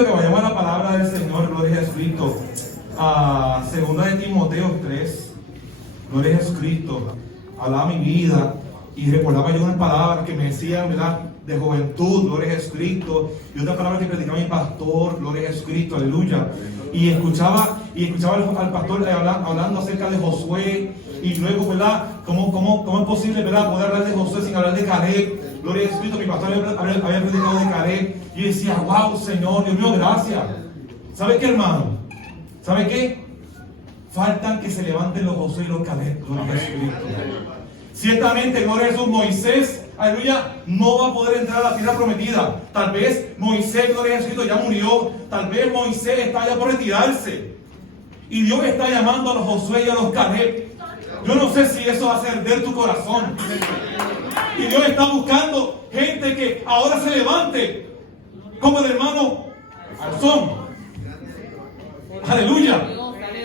invito a que vayamos a la palabra del Señor, gloria a Jesucristo, a 2 de Timoteo 3, gloria a Jesucristo. Hablaba mi vida y recordaba yo unas palabras que me decían, ¿verdad?, de juventud, gloria a Jesucristo, y otras palabras que predicaba mi pastor, gloria a Jesucristo, aleluya. Y escuchaba al pastor hablando acerca de Josué, y luego, ¿verdad?, ¿cómo es posible, ¿verdad?, poder hablar de Josué sin hablar de Caleb? Gloria a Jesucristo. Mi pastor había predicado de Caleb, y yo decía, wow, Señor, Dios mío, gracias. ¿Sabe qué, hermano? ¿Sabe qué? Faltan que se levanten los Josué y los Caleb, gloria a Jesucristo. Ciertamente, gloria a Jesús, Moisés, aleluya, no va a poder entrar a la tierra prometida. Tal vez Moisés, gloria a Jesucristo, ya murió. Tal vez Moisés está ya por retirarse. Y Dios está llamando a los Josué y a los Caleb. Yo no sé si eso va a hacer tu corazón. Y Dios está buscando gente que ahora se levante, como el hermano Arzón. Aleluya.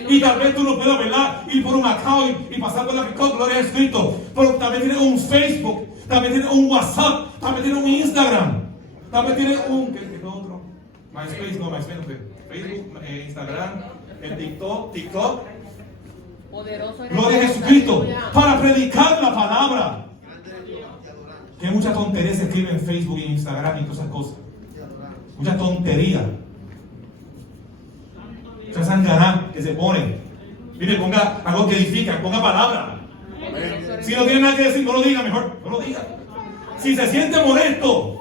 Y tal vez tú no puedas, ¿verdad?, ir por un Macao y pasar por la gloria a Jesucristo. Pero también tienes un Facebook, también tienes un WhatsApp, también tienes un Instagram, también tienes un, ¿qué es otro? MySpace, no, Facebook, Instagram, el TikTok. Gloria a Jesucristo, para predicar la palabra. Que mucha tontería se escribe en Facebook y en Instagram y todas esas cosas. Mucha tontería. Mucha sanganá que se pone. Mire, ponga algo que edifica, ponga palabra. Si no tiene nada que decir, no lo diga, mejor, no lo diga. Si se siente molesto,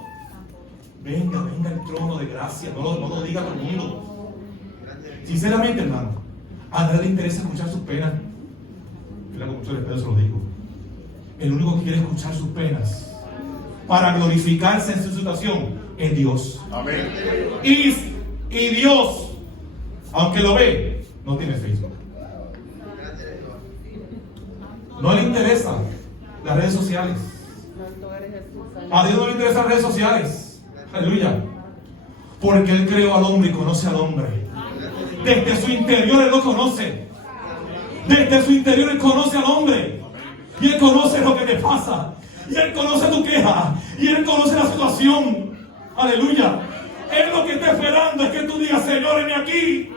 venga al trono de gracia, no lo diga a todo el mundo. Sinceramente, hermano, a nadie le interesa escuchar sus penas. Mira, con mucho respeto se lo digo. El único que quiere escuchar sus penas para glorificarse en su situación es Dios. Amén. Y Dios, aunque lo ve, no tiene Facebook. No le interesa las redes sociales. A Dios no le interesan las redes sociales. Aleluya. Porque Él creó al hombre y conoce al hombre. Desde su interior Él lo conoce. Desde su interior Él conoce al hombre. Y Él conoce lo que te pasa. Y Él conoce tu queja. Y Él conoce la situación. Aleluya. Él lo que está esperando es que tú digas, Señor, heme aquí.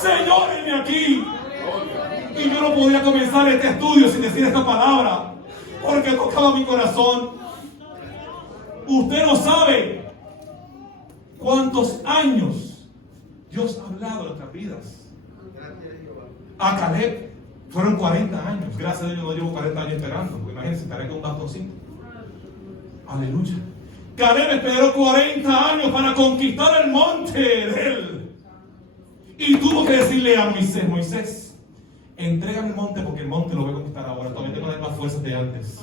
Señor, heme aquí. Y yo no podía comenzar este estudio sin decir esta palabra, porque tocaba mi corazón. Usted no sabe cuántos años Dios ha hablado en nuestras vidas. A Caleb fueron 40 años. Gracias a Dios yo no llevo 40 años esperando, porque imagínense, estaré con un bastoncito. Aleluya. Caleb esperó 40 años para conquistar el monte de él. Y tuvo que decirle a Moisés, entrégame el monte, porque el monte lo voy a conquistar ahora. Todavía tengo las mismas fuerzas de antes.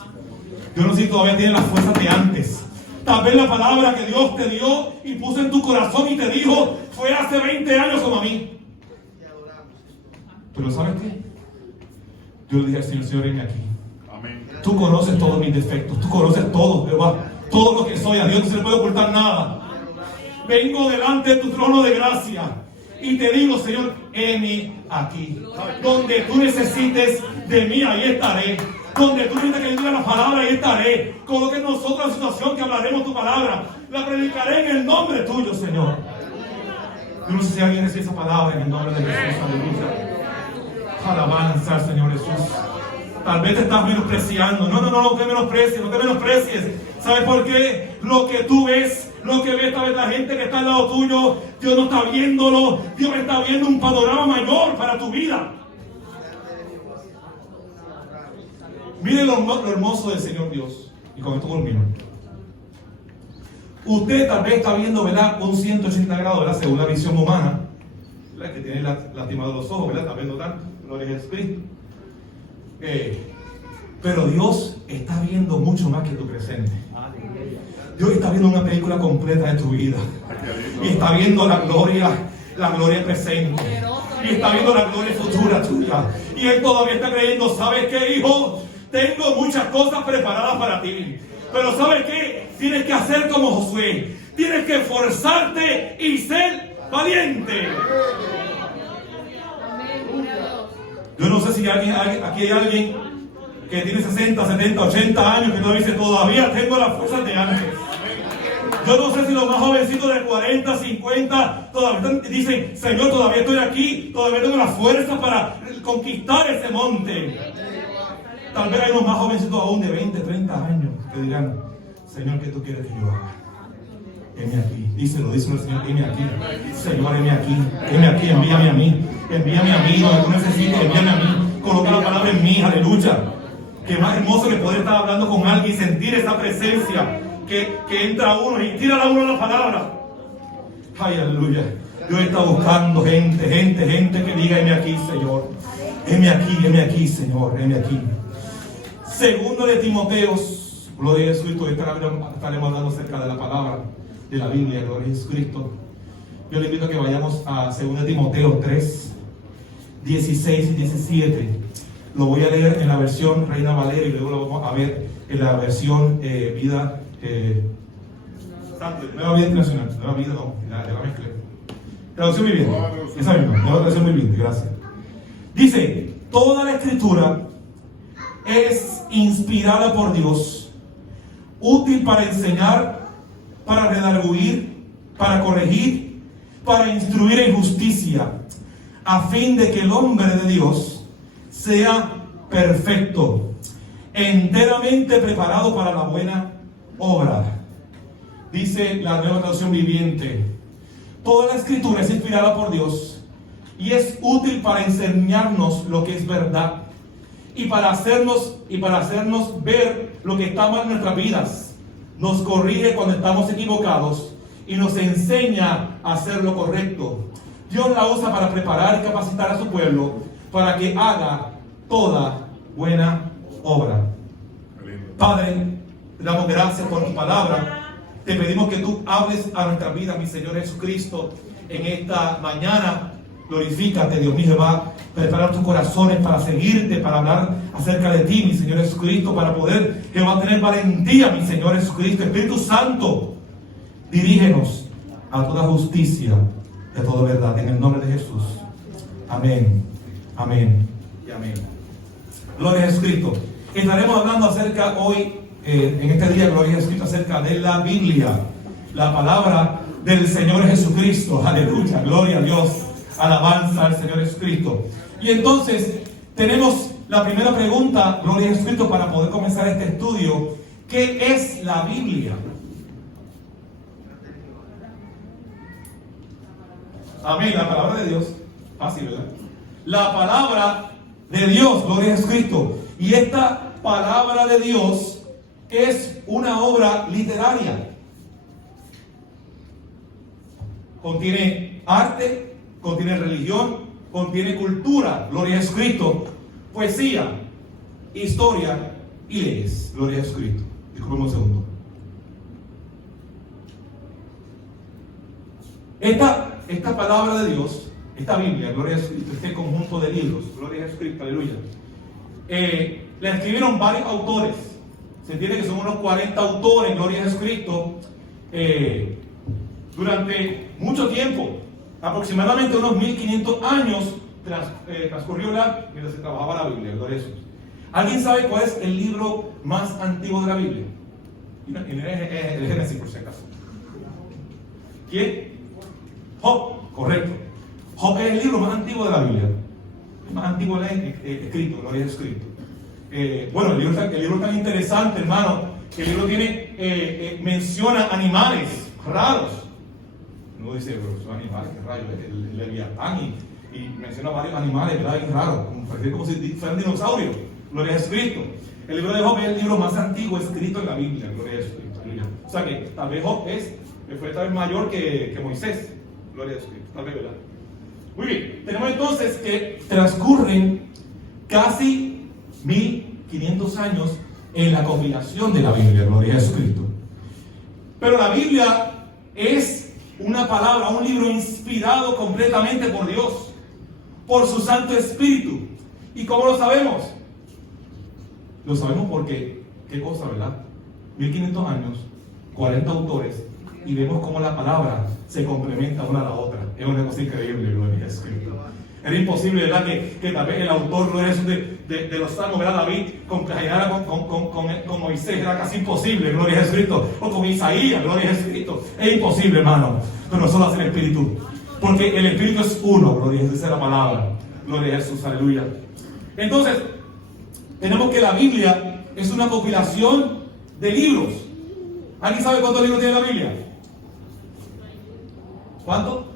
Yo no sé si todavía tienes las fuerzas de antes. Tal vez la palabra que Dios te dio y puso en tu corazón y te dijo fue hace 20 años como a mí. Pero ¿sabes qué? Yo le dije al Señor, ven aquí. Amén. Tú conoces todos mis defectos. Tú conoces todo, Jehová. Todo lo que soy. A Dios no se le puede ocultar nada. Vengo delante de tu trono de gracia y te digo, Señor, heme aquí. Donde tú necesites de mí, ahí estaré. Donde tú necesites que yo diga la palabra, ahí estaré. Coloque en nosotros la situación que hablaremos tu palabra. La predicaré en el nombre tuyo, Señor. Yo no sé si alguien recibe esa palabra en el nombre de Jesús. Aleluya. Alabanza al Señor Jesús. Tal vez te estás menospreciando. No te menosprecies. ¿Sabes por qué? Lo que tú ves, lo que ve tal vez la gente que está al lado tuyo, Dios no está viéndolo. Dios está viendo un panorama mayor para tu vida. Miren lo hermoso del Señor Dios. Y con esto culmino. Usted tal vez está viendo, ¿verdad?, un 180 grados, ¿verdad?, según la visión humana, ¿verdad?, que tiene lastimado los ojos, ¿verdad?, está viendo tanto, gloria a Jesucristo. Pero Dios está viendo mucho más que tu presente. Dios está viendo una película completa de tu vida. Y está viendo la gloria presente. Y está viendo la gloria futura tuya. Y Él todavía está creyendo, ¿sabes qué, hijo? Tengo muchas cosas preparadas para ti. Pero ¿sabes qué? Tienes que hacer como Josué. Tienes que esforzarte y ser valiente. Yo no sé si aquí hay alguien que tiene 60, 70, 80 años que todavía dice, todavía tengo las fuerzas de antes. Yo no sé si los más jovencitos de 40, 50 todavía dicen, Señor, todavía estoy aquí, todavía tengo la fuerza para conquistar ese monte. Tal vez hay unos más jovencitos aún de 20, 30 años que dirán, Señor, ¿qué tú quieres que yo haga? Heme aquí, díselo Señor, heme aquí. Señor, heme aquí, envíame a mí donde tú necesites, envíame a mí. Coloca la palabra en mí, aleluya. Qué más hermoso que poder estar hablando con alguien y sentir esa presencia que entra uno y tira a uno la palabra. Ay, aleluya. Yo he estado buscando gente que diga, heme aquí, Señor. Heme aquí, Señor, heme aquí. Segundo de Timoteos, gloria a Jesucristo. Estaremos hablando acerca de la palabra de la Biblia, gloria a Jesucristo. Yo le invito a que vayamos a 2 de Timoteo 3, 16 y 17. Lo voy a leer en la versión Reina Valera y luego lo vamos a ver en la versión Nueva Vida Internacional. Nueva Vida, no, la mezclé. Traducción viviente. Esa misma, la traducción viviente, gracias. Dice, toda la escritura es inspirada por Dios, útil para enseñar, para redarguir, para corregir, para instruir en justicia, a fin de que el hombre de Dios sea perfecto, enteramente preparado para la buena obra. Dice la Nueva Traducción Viviente, toda la escritura es inspirada por Dios y es útil para enseñarnos lo que es verdad y para hacernos ver lo que está mal en nuestras vidas. Nos corrige cuando estamos equivocados y nos enseña a hacer lo correcto. Dios la usa para preparar y capacitar a su pueblo para que haga toda buena obra. Padre, te damos gracias por tu palabra. Te pedimos que tú hables a nuestra vida, mi Señor Jesucristo, en esta mañana. Glorifícate, Dios mío, Jehová. Prepara tus corazones para seguirte, para hablar acerca de ti, mi Señor Jesucristo, para poder, Jehová, tener valentía, mi Señor Jesucristo. Espíritu Santo, dirígenos a toda justicia y a toda verdad, en el nombre de Jesús. Amén, amén y amén. Gloria a Jesucristo. Estaremos hablando acerca hoy, en este día, gloria a Jesucristo, acerca de la Biblia, la palabra del Señor Jesucristo. Aleluya, gloria a Dios, alabanza al Señor Jesucristo. Y entonces tenemos la primera pregunta, gloria a Jesucristo, para poder comenzar este estudio. ¿Qué es la Biblia? Amén, la palabra de Dios. Fácil, ¿verdad? La palabra de Dios, gloria a Jesucristo. Y esta palabra de Dios es una obra literaria. Contiene arte, contiene religión, contiene cultura, gloria a Jesucristo, poesía, historia y leyes, gloria a Jesucristo. Disculpen un segundo. Esta palabra de Dios, esta Biblia, gloria a Jesucristo, este conjunto de libros, gloria a Jesucristo, aleluya, la escribieron varios autores. Se entiende que son unos 40 autores, gloria a Jesucristo, durante mucho tiempo, aproximadamente unos 1500 años transcurrió mientras se trabajaba la Biblia, gloria a Jesús. ¿Alguien sabe cuál es el libro más antiguo de la Biblia? El Génesis, por si acaso. ¿Quién? Job, correcto. Job es el libro más antiguo de la Biblia. El más antiguo escrito, gloria a Jesucristo. Bueno, el libro es tan interesante, hermano, que el libro menciona animales raros. Uno dice, pero son animales, qué rayos, el Leviatán, y menciona varios animales, ¿verdad? Bien raros, como si fueran dinosaurios, gloria a Jesucristo. El libro de Job es el libro más antiguo escrito en la Biblia, gloria a Jesucristo. O sea que tal vez Job fue tal vez mayor que Moisés, gloria a Jesucristo, tal vez, ¿verdad? Muy bien, tenemos entonces que transcurren casi 1500 años en la compilación de la Biblia, gloria a Jesucristo. Pero la Biblia es una palabra, un libro inspirado completamente por Dios, por su Santo Espíritu. ¿Y cómo lo sabemos? Lo sabemos porque, ¿qué cosa, verdad? 1500 años, 40 autores, y vemos cómo la palabra se complementa una a la otra. Es una cosa increíble, gloria a Jesucristo. Era imposible, ¿verdad? Que tal vez el autor, gloria a Jesucristo, de los salmos, ¿verdad? David con Moisés era casi imposible, gloria a Jesucristo. O con Isaías, gloria a Jesucristo. Es imposible, hermano. Pero solo hace el Espíritu. Porque el Espíritu es uno, gloria a Jesús, esa es la palabra. Gloria a Jesús, aleluya. Entonces, tenemos que la Biblia es una compilación de libros. ¿Alguien sabe cuántos libros tiene la Biblia? ¿Cuánto?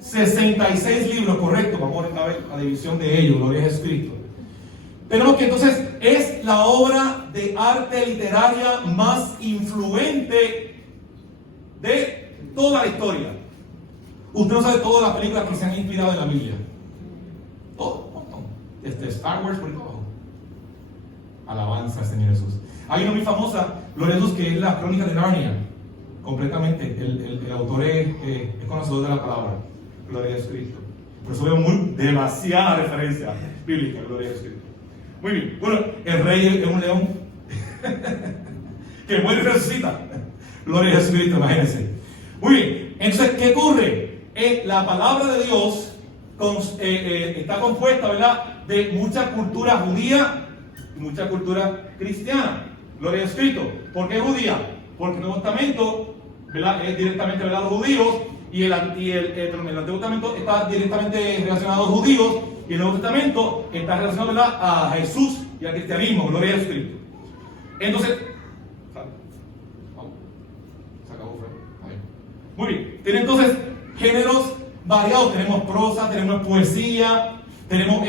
66 libros, correcto. Vamos a ver la división de ellos, gloria a Jesucristo. Tenemos que entonces es la obra de arte literaria más influente de toda la historia. Usted no sabe todas las películas que se han inspirado en la Biblia. Todo, un montón. Star Wars por el trabajo. Alabanza al Señor Jesús. Hay una muy famosa, gloria a Jesús, que es la Crónica de Narnia. Completamente. El autor es conocedor de la palabra. Gloria a Jesucristo. Por eso veo demasiada referencia bíblica. Gloria a Jesucristo. Muy bien. Bueno, el rey es un león que muere y resucita. Gloria a Jesucristo, imagínense. Muy bien. Entonces, ¿qué ocurre? La palabra de Dios está compuesta, ¿verdad?, de mucha cultura judía y mucha cultura cristiana. Gloria a Jesucristo. ¿Por qué judía? Porque el Nuevo Testamento, ¿verdad?, es directamente, ¿verdad?, a los judíos, y el Antiguo Testamento está directamente relacionado a los judíos, y el Nuevo Testamento está relacionado, ¿verdad?, a Jesús y al cristianismo. Gloria a Jesucristo. Entonces, se acabó, muy bien. Tiene entonces géneros variados. Tenemos prosa, tenemos poesía, tenemos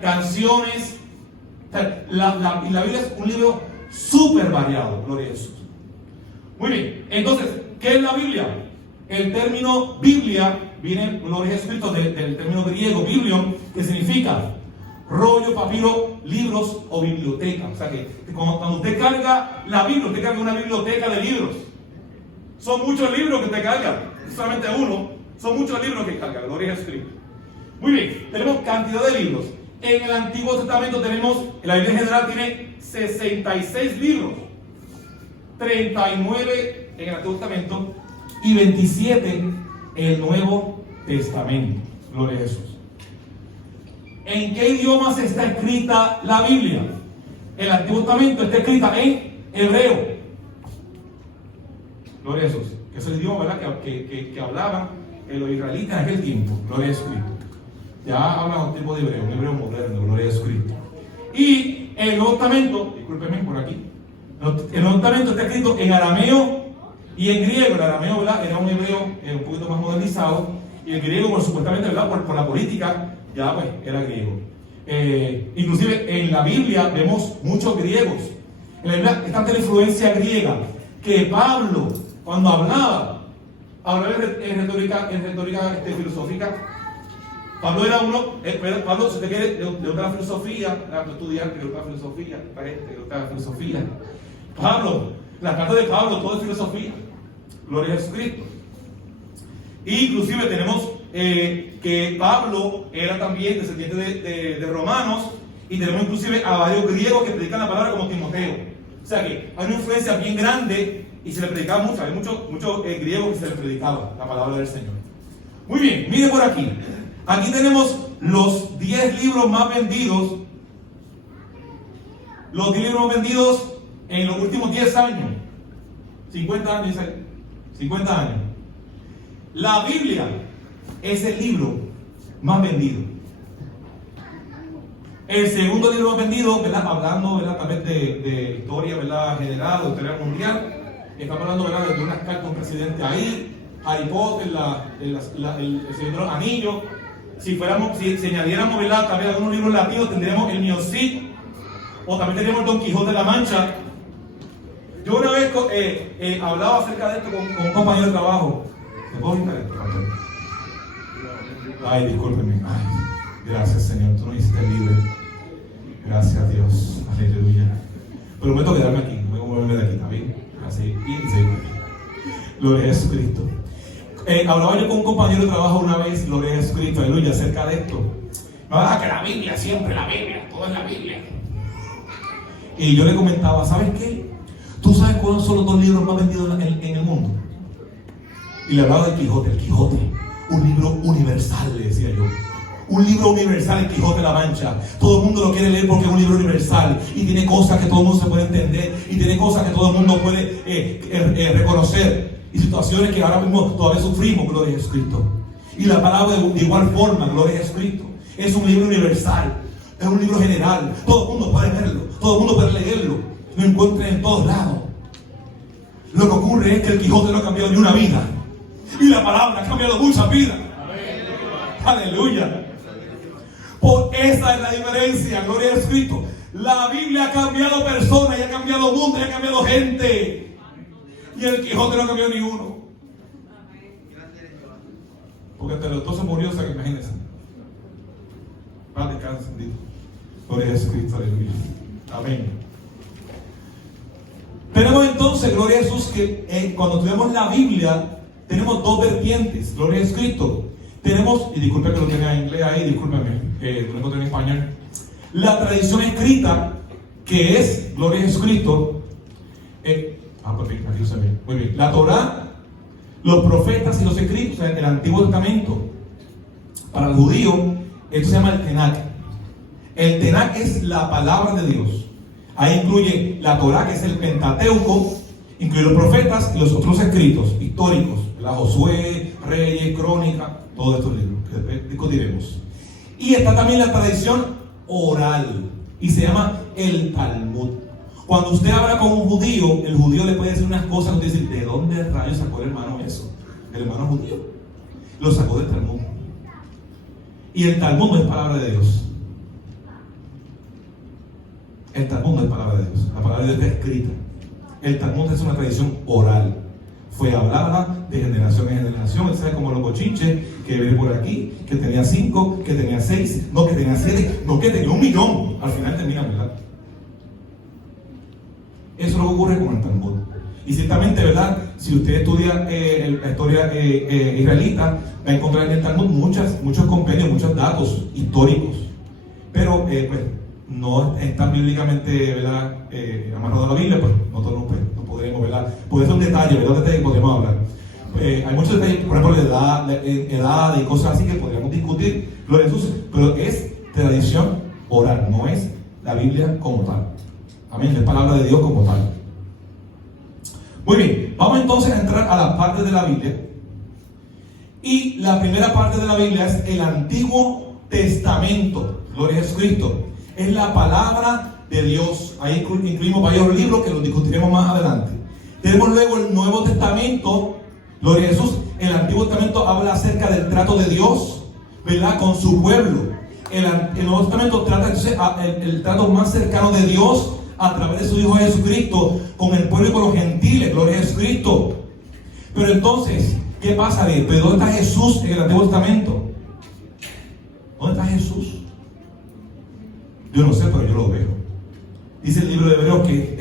canciones. La Biblia es un libro súper variado, gloria a Jesús. Muy bien, entonces, ¿qué es la Biblia? El término Biblia viene, gloria a Jesucristo, del término griego, biblion, que significa rollo, papiro, libros o biblioteca. O sea que cuando usted carga la Biblia, usted carga una biblioteca de libros. Son muchos libros que usted carga, solamente uno, son muchos libros que carga, gloria a Jesucristo. Muy bien, tenemos cantidad de libros. En el Antiguo Testamento tenemos, la Biblia en general tiene 66 libros, 39 en el Antiguo Testamento y 27 en el Nuevo Testamento. Gloria a Jesús. ¿En qué idiomas está escrita la Biblia? El Antiguo Testamento está escrita en hebreo. Gloria a Jesús. Que es el idioma, ¿verdad?, que hablaban los israelitas en aquel tiempo. Gloria a Jesucristo. Ya hablan un tipo de hebreo, un hebreo moderno. Gloria a Jesucristo. Y el Nuevo Testamento, discúlpenme por aquí, el Nuevo Testamento está escrito en arameo y en griego. El arameo, ¿verdad?, era un hebreo un poquito más modernizado, y el griego, por supuestamente, ¿verdad?, por la política, ya pues era griego. Inclusive en la Biblia vemos muchos griegos. En la Biblia está la influencia griega, que Pablo, cuando hablaba en retórica filosófica. Pablo era uno, Pablo, si usted quiere, de otra filosofía, estudiar de otra filosofía, Pablo, la carta de Pablo, todo es filosofía. Gloria a Jesucristo. Inclusive tenemos que Pablo era también descendiente de romanos, y tenemos inclusive a varios griegos que predican la palabra, como Timoteo. O sea que hay una influencia bien grande y se le predicaba mucho. Hay muchos griegos que se le predicaba la palabra del Señor. Muy bien, mire por aquí. Aquí tenemos los 10 libros más vendidos. Los 10 libros más vendidos en los últimos 10 años. 50 años, 50 años. La Biblia es el libro más vendido. El segundo libro más vendido, ¿verdad?, hablando, ¿verdad?, tal vez de historia, ¿verdad?, general o historia mundial. Estamos hablando, ¿verdad?, de unas cartas de un presidente ahí, Harry Potter, el Señor de los Anillos. Si añadiéramos, ¿verdad?, tal vez algunos libros latinos, tendríamos el Mio Cid, o también tendríamos el Don Quijote de la Mancha. Yo una vez hablaba acerca de esto con un compañero de trabajo. ¿Me puedo quitar esto? Ay, discúlpeme. Ay, gracias, Señor, tú nos hiciste libre. Gracias a Dios. Aleluya. Prometo quedarme aquí, no voy a moverme de aquí, ¿está bien? Así, y seguirme aquí. Gloria a Jesucristo. Hablaba yo con un compañero de trabajo una vez, gloria a Jesucristo, aleluya, acerca de esto. Que la Biblia, siempre la Biblia, todo es la Biblia. Y yo le comentaba, ¿sabes qué? ¿Tú sabes cuáles son los 2 libros más vendidos en el mundo? Y le hablaba del Quijote, un libro universal, le decía yo. Un libro universal, el Quijote de la Mancha. Todo el mundo lo quiere leer porque es un libro universal y tiene cosas que todo el mundo se puede entender y tiene cosas que todo el mundo puede reconocer y situaciones que ahora mismo todavía sufrimos. Gloria a Jesucristo. Y la palabra de igual forma, gloria a Jesucristo. Es un libro universal, es un libro general. Todo el mundo puede verlo, todo el mundo puede leerlo. Lo encuentran en todos lados. Lo que ocurre es que el Quijote no ha cambiado ni una vida y la palabra ha cambiado muchas vidas. Aleluya. Por esa es la diferencia, gloria a Jesucristo. La Biblia ha cambiado personas, y ha cambiado mundo, y ha cambiado gente. Y el Quijote no ha cambiado ni uno. Porque hasta los dos se murió, o sea que imagínense. Paz, descansen, Dios. Gloria a Jesucristo, aleluya. Amén. Tenemos entonces, gloria a Jesús, que cuando tenemos la Biblia, tenemos dos vertientes, gloria a Jesucristo. Tenemos, y disculpe que lo tenga en inglés ahí, discúlpeme, que lo encontré en español. La tradición escrita, que es, gloria a Jesucristo, perfecto, aquí se ve. Muy bien. La Torá, los profetas y los escritos, el Antiguo Testamento. Para el judío, esto se llama el Tenach. El Tenach es la palabra de Dios. Ahí incluye la Torá, que es el Pentateuco, incluye los profetas y los otros escritos históricos, la Josué, Reyes, Crónicas, todos estos libros que después discutiremos. Y está también la tradición oral y se llama el Talmud. Cuando usted habla con un judío, el judío le puede decir unas cosas y usted dice, ¿de dónde rayos sacó el hermano eso? El hermano judío lo sacó del Talmud. Y el Talmud no es palabra de Dios. El Talmud no es palabra de Dios. La palabra de Dios está escrita. El Talmud es una tradición oral. Fue hablada de generación en generación. ¿Sabes? Como los bochinches que ven por aquí, que tenía 5, que tenía 6, no, que tenía 7, no, que tenía 1 millón. Al final termina, ¿verdad? Eso es lo que ocurre con el Talmud. Y ciertamente, ¿verdad? Si usted estudia la historia israelita, va a encontrar en el Talmud muchos compendios, muchos datos históricos. Pero, pues, no están bíblicamente, ¿verdad? Amarrado a la Biblia, pues nosotros no podremos, ¿verdad? Puede ser un detalle, ¿verdad? Un detalle que podríamos hablar. Hay muchos detalles, por ejemplo, de edad y cosas así que podríamos discutir, gloria a Jesús, pero es tradición oral, no es la Biblia como tal. Amén, es palabra de Dios como tal. Muy bien, vamos entonces a entrar a la parte de la Biblia. Y la primera parte de la Biblia es el Antiguo Testamento, gloria a Jesucristo. Es la palabra de Dios. Ahí incluimos varios libros que los discutiremos más adelante. Tenemos luego el Nuevo Testamento, gloria a Jesús. El Antiguo Testamento habla acerca del trato de Dios, ¿verdad? Con su pueblo. El Nuevo Testamento trata entonces el trato más cercano de Dios a través de su Hijo Jesucristo con el pueblo y con los gentiles, gloria a Jesucristo. Pero entonces, ¿qué pasa? ¿Pero dónde está Jesús en el Antiguo Testamento? ¿Dónde está Jesús? Yo no sé, pero yo lo veo. Dice el libro de Hebreos que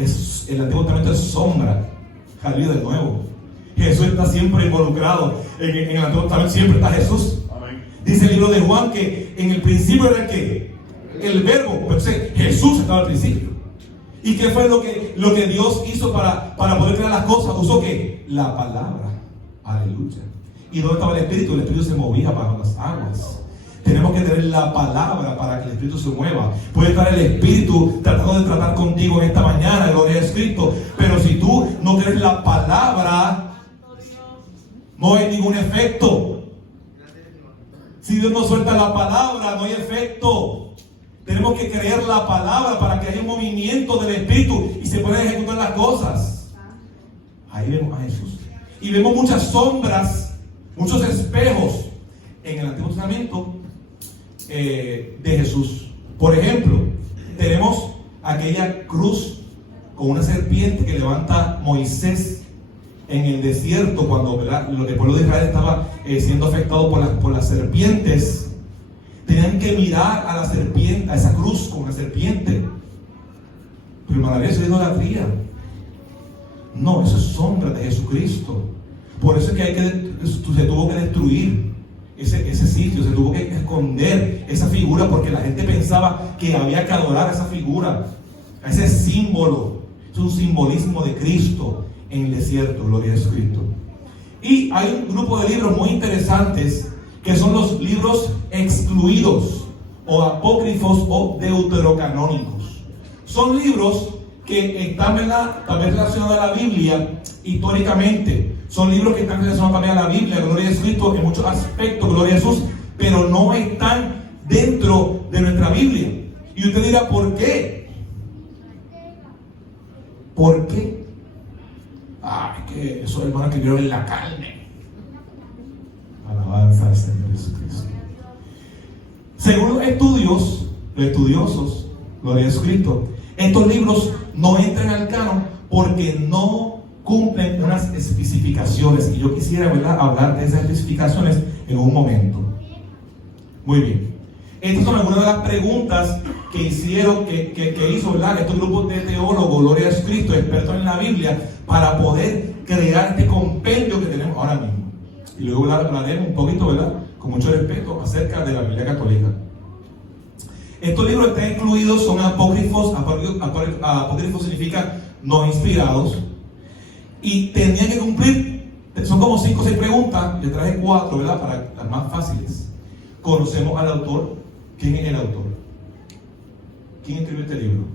el Antiguo Testamento es sombra del Nuevo. Jesús está siempre involucrado en el Antiguo Testamento, siempre está Jesús. Amén. Dice el libro de Juan que en el principio era el verbo, pero Jesús estaba al principio. ¿Y qué fue lo que Dios hizo para poder crear las cosas? Usó ¿qué? La palabra. Aleluya. ¿Y dónde estaba el Espíritu? El Espíritu se movía bajo las aguas. Tenemos que tener la palabra para que el Espíritu se mueva. Puede estar el Espíritu tratando de tratar contigo en esta mañana, gloria a Cristo. Pero si tú no crees la palabra, no hay ningún efecto. Si Dios no suelta la palabra, no hay efecto. Tenemos que creer la palabra para que haya un movimiento del Espíritu y se puedan ejecutar las cosas. Ahí vemos a Jesús. Y vemos muchas sombras, muchos espejos en el Antiguo Testamento de Jesús. Por ejemplo, tenemos aquella cruz con una serpiente que levanta Moisés en el desierto cuando, ¿verdad?, el pueblo de Israel estaba siendo afectado por las serpientes. Tenían que mirar a la serpiente, a esa cruz con la serpiente. Pero hermano, eso es idolatría. No, eso es sombra de Jesucristo. Por eso es que se tuvo que destruir ese sitio, se tuvo que esconder esa figura, porque la gente pensaba que había que adorar a esa figura, a ese símbolo. Es un simbolismo de Cristo en el desierto, gloria a Jesucristo. Y hay un grupo de libros muy interesantes que son los libros excluidos, o apócrifos o deuterocanónicos. Son libros que están, ¿verdad?, también relacionados a la Biblia históricamente. Son libros que están relacionados también a la Biblia, gloria a Jesucristo, en muchos aspectos, gloria a Jesús, pero no están dentro de nuestra Biblia. Y usted dirá, ¿por qué? ¿Por qué? Es que esos hermanos que vieron en la carne. Alabanza al Señor Jesucristo. Según los estudiosos, gloria a Jesucristo, estos libros no entran al canon porque no cumplen unas especificaciones. Y yo quisiera, ¿verdad?, hablar de esas especificaciones en un momento. Muy bien. Estas son algunas de las preguntas que hicieron, que hizo, ¿verdad?, estos grupos de teólogos, gloria a Jesucristo, expertos en la Biblia, para poder crear este compendio que tenemos ahora mismo. Y luego hablaremos un poquito, ¿verdad?, con mucho respeto, acerca de la Biblia católica. Estos libros están incluidos, son apócrifos. Apócrifos significa no inspirados. Y tenían que cumplir, son como 5 o 6 preguntas. Yo traje 4, ¿verdad?, para las más fáciles. ¿Conocemos al autor? ¿Quién es el autor? ¿Quién escribió este libro?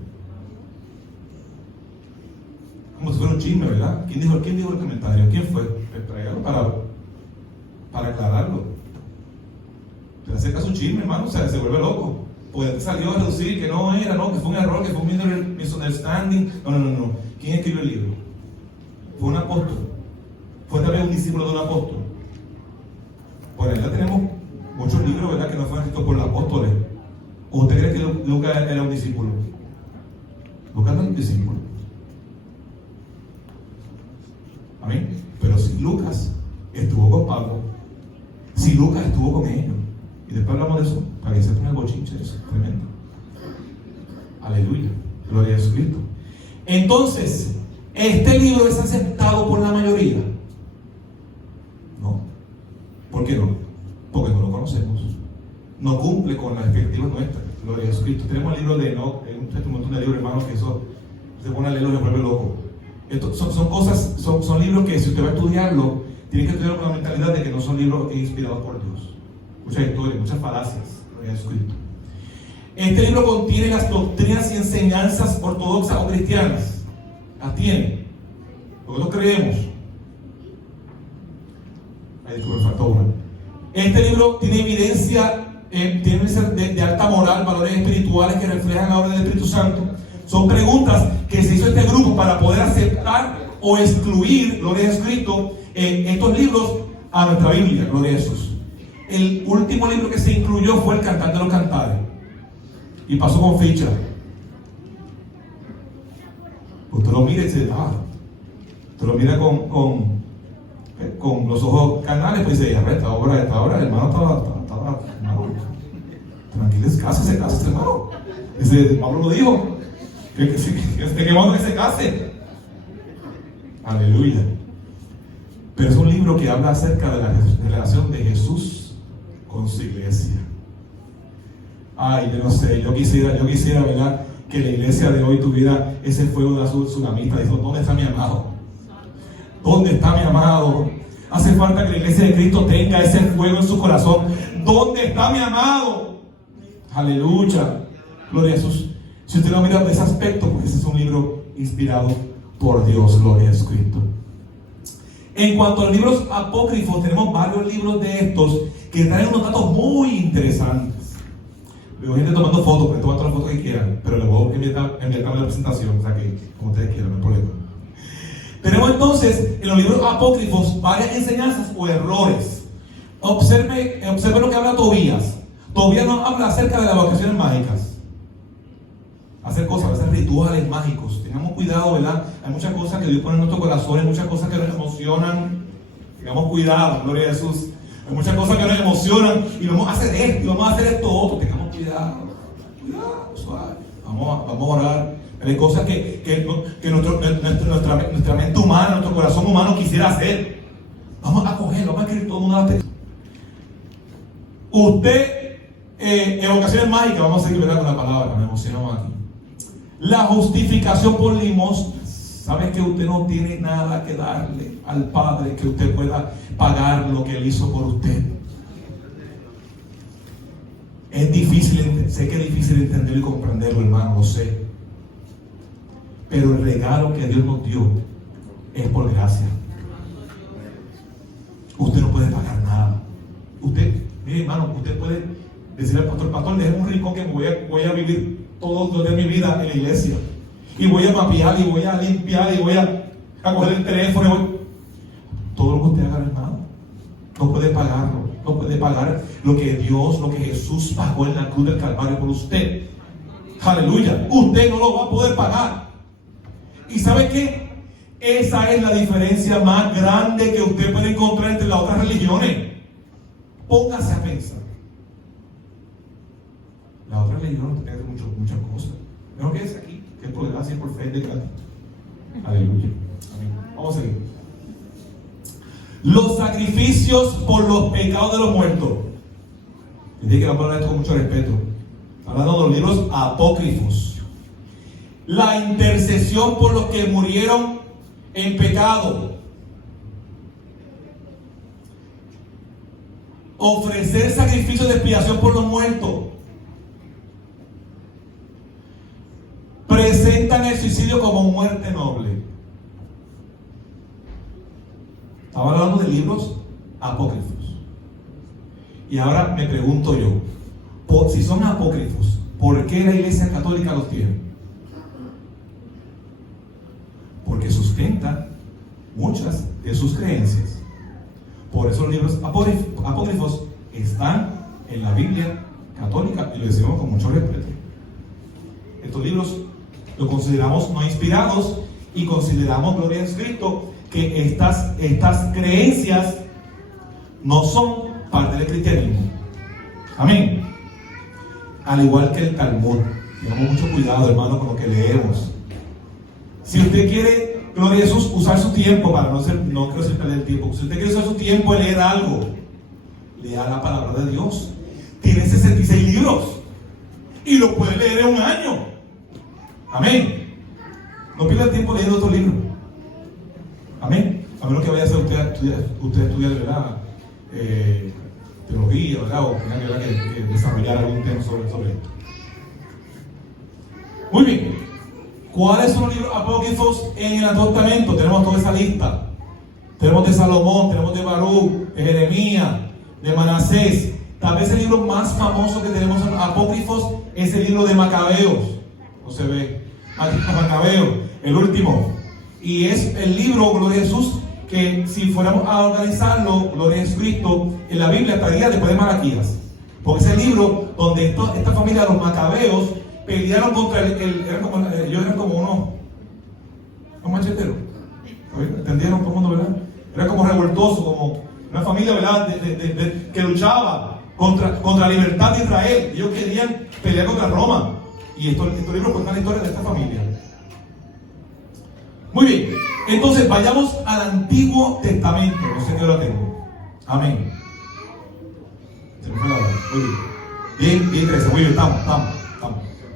Como si fuera un chisme, ¿verdad? ¿Quién dijo el comentario? ¿Quién fue? Tráigalo para aclararlo. Se acerca a su chisme, hermano, o sea, se vuelve loco. Pues salió a reducir que no era, no, que fue un error, que fue un misunderstanding. No. ¿Quién escribió el libro? Fue un apóstol. Fue también un discípulo de un apóstol. Por allá tenemos muchos libros, ¿verdad?, que no fueron escritos por los apóstoles. ¿O usted cree que Lucas era un discípulo? Lucas no es un discípulo. Amén. Pero si Lucas estuvo con Pablo, si Lucas estuvo con ellos, y después hablamos de eso, para que se tome el bochinche, eso es tremendo. Aleluya, gloria a Jesucristo. Entonces, ¿este libro es aceptado por la mayoría? No. ¿Por qué no? Porque no lo conocemos. No cumple con las expectativas nuestras. Gloria a Jesucristo. Tenemos el libro de Enoch, un montón de libros, hermanos, que eso se pone a leerlo y se vuelve loco. Son libros que, si usted va a estudiarlo, tiene que estudiarlo con la mentalidad de que no son libros inspirados por Dios. Muchas historias, muchas falacias. Gloria a Jesucristo. Este libro contiene las doctrinas y enseñanzas ortodoxas o cristianas. Las tiene. Nosotros creemos. Ahí me faltó una. Este libro tiene evidencia de alta moral, valores espirituales que reflejan la obra del Espíritu Santo. Son preguntas que se hizo este grupo para poder aceptar o excluir, gloria a Jesucristo, estos libros a nuestra Biblia, gloria a Jesús. El último libro que se incluyó fue el Cantar de los Cantares, y pasó con ficha. Usted lo mira y dice, usted lo mira con los ojos carnales, pues dice, esta obra, el hermano estaba tranquilo, cásese, hermano. Dice, Pablo lo dijo, que se case. Aleluya. Pero es un libro que habla acerca de la relación de Jesús con su iglesia. Yo no sé, yo quisiera, ¿verdad?, que la iglesia de hoy tuviera ese fuego de azul tsunamita. Dice, ¿dónde está mi amado? ¿Dónde está mi amado? Hace falta que la iglesia de Cristo tenga ese fuego en su corazón. ¿Dónde está mi amado? Aleluya. Gloria a Jesús. Si usted lo mira de ese aspecto, pues ese es un libro inspirado por Dios. Gloria a Jesucristo. En cuanto a los libros apócrifos, tenemos varios libros de estos que traen unos datos muy interesantes. Veo gente tomando fotos, pueden tomar todas las fotos que quieran, pero les voy a enviar la presentación, o sea que como ustedes quieran, no hay problema. Tenemos entonces en los libros apócrifos varias enseñanzas o errores. Observe lo que habla Tobías. Tobías nos habla acerca de las vocaciones mágicas. Hacer cosas, hacer rituales mágicos. Tengamos cuidado, ¿verdad? Hay muchas cosas que Dios pone en nuestro corazón, hay muchas cosas que nos emocionan. Tengamos cuidado, gloria a Jesús. Hay muchas cosas que nos emocionan y vamos a hacer esto, y vamos a hacer esto otro. Tengamos cuidado, suave. Vamos a orar. Hay cosas que nuestra mente humana, nuestro corazón humano quisiera hacer. Vamos a coger, vamos a escribir todo una vez. Usted, evocaciones mágicas, vamos a seguir con la palabra, me emocionamos aquí. La justificación por limosnas. ¿Sabe que usted no tiene nada que darle al Padre que usted pueda pagar lo que Él hizo por usted? Es difícil, sé que es difícil entenderlo y comprenderlo, hermano, lo sé. Pero el regalo que Dios nos dio es por gracia. Usted no puede pagar nada. Usted, mire hermano, usted puede decirle al pastor, déjeme un rincón que voy a vivir todos los días de mi vida en la iglesia. Y voy a mapear, y voy a limpiar, y voy a coger el teléfono. Todo lo que usted haga, hermano, no puede pagarlo. No puede pagar lo que Dios, lo que Jesús pagó en la cruz del Calvario por usted. Aleluya. Usted no lo va a poder pagar. ¿Y sabe qué? Esa es la diferencia más grande que usted puede encontrar entre las otras religiones. Póngase a pensar. Las otras religiones tienen muchas cosas. Pero ¿qué es aquí? Que es por gracia y por fe de gracia. Aleluya. Amén. Vamos a seguir. Los sacrificios por los pecados de los muertos. Y dije que vamos a hablar de esto con mucho respeto. Hablando de los libros apócrifos. La intercesión por los que murieron en pecado. Ofrecer sacrificios de expiación por los muertos. Presentan el suicidio como muerte noble. Estaba hablando de libros apócrifos. Y ahora me pregunto yo, si son apócrifos, ¿por qué la Iglesia Católica los tiene? Porque sustenta muchas de sus creencias. Por eso los libros apócrifos están en la Biblia católica y lo decimos con mucho respeto. Estos libros los consideramos no inspirados y consideramos, gloria a Cristo, que estas creencias no son parte del cristianismo. Amén. Al igual que el Talmud. Tengamos mucho cuidado, hermano, con lo que leemos. Si usted quiere, gloria a Jesús, usar su tiempo para no quiero ser perder el tiempo. Si usted quiere usar su tiempo en leer algo, lea la palabra de Dios. Tiene 66 libros y lo puede leer en un año. Amén. No pierda el tiempo leyendo otro libro. Amén. A menos que vaya a hacer usted estudiar, ¿verdad? Teología, ¿verdad? O tenga que desarrollar algún tema sobre esto. Muy bien. ¿Cuáles son los libros apócrifos en el Antiguo Testamento? Tenemos toda esa lista. Tenemos de Salomón, tenemos de Baruch, de Jeremías, de Manasés. Tal vez el libro más famoso que tenemos en apócrifos es el libro de Macabeos. No se ve. Macabeos, el último. Y es el libro, gloria a Jesús, que si fuéramos a organizarlo, gloria a Jesucristo, en la Biblia estaría después de Malaquías. Porque es el libro donde esta familia de los Macabeos pelearon contra ellos eran como unos macheteros. ¿Entendieron todo el mundo, verdad? Era como revoltoso, como una familia, ¿verdad? Que luchaba contra la libertad de Israel. Ellos querían pelear contra Roma. Y estos libros cuentan la historia de esta familia. Muy bien, entonces vayamos al Antiguo Testamento. No sé qué hora tengo. Amén. Se me fue la hora. Muy bien. Bien, 13. Muy bien, estamos.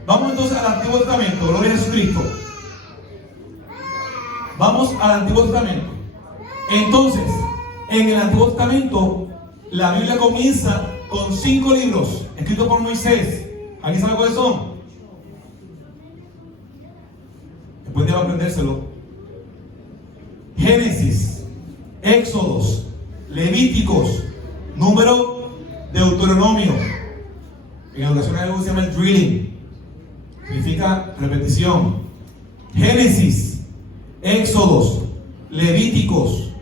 Vamos entonces al Antiguo Testamento. Gloria a Jesucristo. Vamos al Antiguo Testamento. Entonces, en el Antiguo Testamento, la Biblia comienza con 5 libros escritos por Moisés. ¿Alguien sabe cuáles son? Después de aprendérselo. Génesis, Éxodos, Levíticos, Número, Deuteronomio. En educación hay algo que se llama el drilling. Significa repetición. Génesis, Éxodos, Levíticos,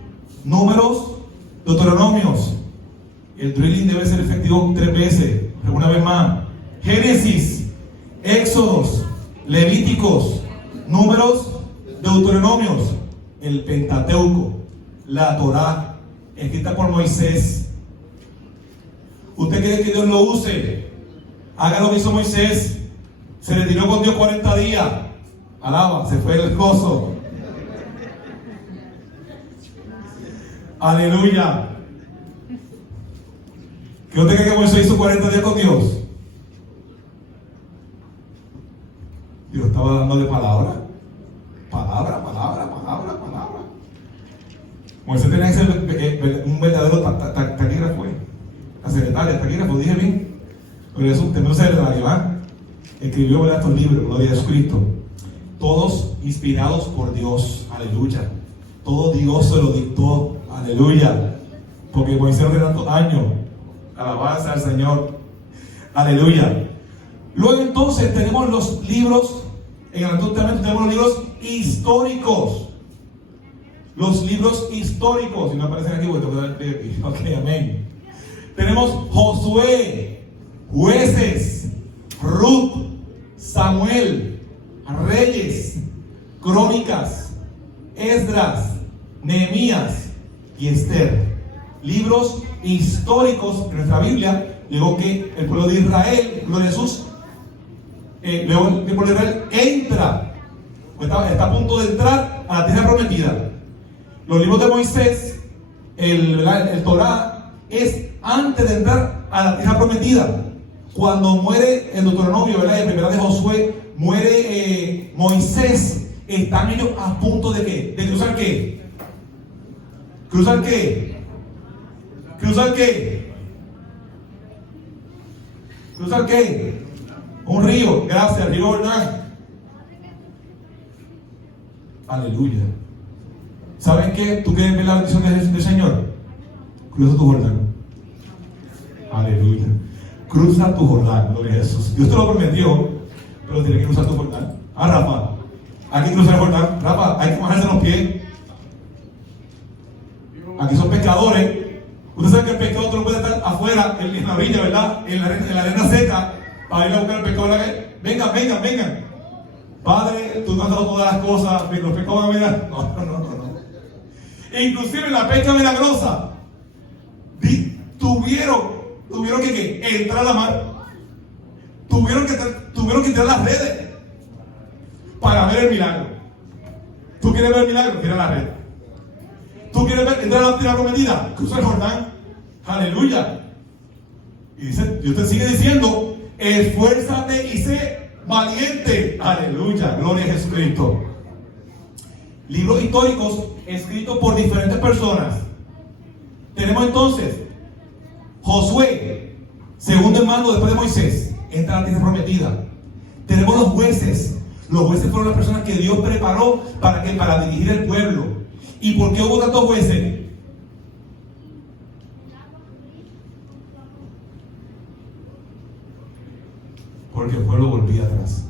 Números, Deuteronomios. El drilling debe ser efectivo 3 veces. Una vez más. Génesis, Éxodos, Levíticos, Números, Deuteronomios. El Pentateuco, la Torá, escrita por Moisés. ¿Usted quiere que Dios lo use? Haga lo que hizo Moisés. Se retiró con Dios 40 días. Alaba, se fue el gozo. Aleluya. ¿Qué usted cree que Moisés hizo 40 días con Dios? Dios estaba dándole palabra. Palabra. Moisés tenía que ser un verdadero taquígrafo. La secretaria, taquígrafo, dije bien. Pero es un tremendo secretario, ¿ah? Escribió, ¿verdad?, estos libros, Gloria a Jesucristo. Todos inspirados por Dios, aleluya. Todo Dios se lo dictó, aleluya. Porque Moisés de tantos años, alabanza al Señor, aleluya. Luego entonces tenemos los libros, en el Antiguo Testamento tenemos los libros históricos. Los libros históricos, si no aparecen aquí, porque tengo que dar aquí. Ok, amén. Tenemos Josué, Jueces, Ruth, Samuel, Reyes, Crónicas, Esdras, Nehemías y Esther. Libros históricos en nuestra Biblia. Luego que el pueblo de Israel, gloria a Jesús, luego el pueblo de Israel entra, está a punto de entrar a la tierra prometida. Los libros de Moisés, el Torá, es antes de entrar a la tierra prometida. Cuando muere el Deuteronomio, ¿verdad?, en primera de Josué, muere Moisés, están ellos a punto de ¿qué? ¿De cruzar qué? ¿Cruzar qué? ¿Cruzar qué? ¿Cruzar qué? Un río, gracias, río Jordán. Aleluya. ¿Saben qué? ¿Tú quieres ver la bendición del Señor? Cruza tu Jordán. Aleluya. Cruza tu Jordán, gloria a Jesús. Dios te lo prometió, pero tienes que cruzar tu Jordán. Ah, Rafa, hay que cruzar el Jordán. Rafa, hay que mojarse los pies. Aquí son pescadores. Usted sabe que el pescador no puede estar afuera, en la orilla, ¿verdad? En la arena seca, para ir a buscar el pescador. Vengan. Padre, tú no has dado todas las cosas, los pescados van a mirar. No. Inclusive en la pesca milagrosa, tuvieron que entrar a la mar. Tuvieron que tirar las redes para ver el milagro. ¿Tú quieres ver el milagro? Tira la red. ¿Tú quieres entrar a la tierra prometida? Cruza el Jordán. Aleluya. Y dice, Dios te sigue diciendo, esfuérzate y sé valiente. Aleluya. Gloria a Jesucristo. Libros históricos escritos por diferentes personas. Tenemos entonces Josué, segundo en mando después de Moisés, entra a la tierra prometida. Tenemos los jueces. Los jueces fueron las personas que Dios preparó para dirigir el pueblo. ¿Y por qué hubo tantos jueces? Porque el pueblo volvía atrás.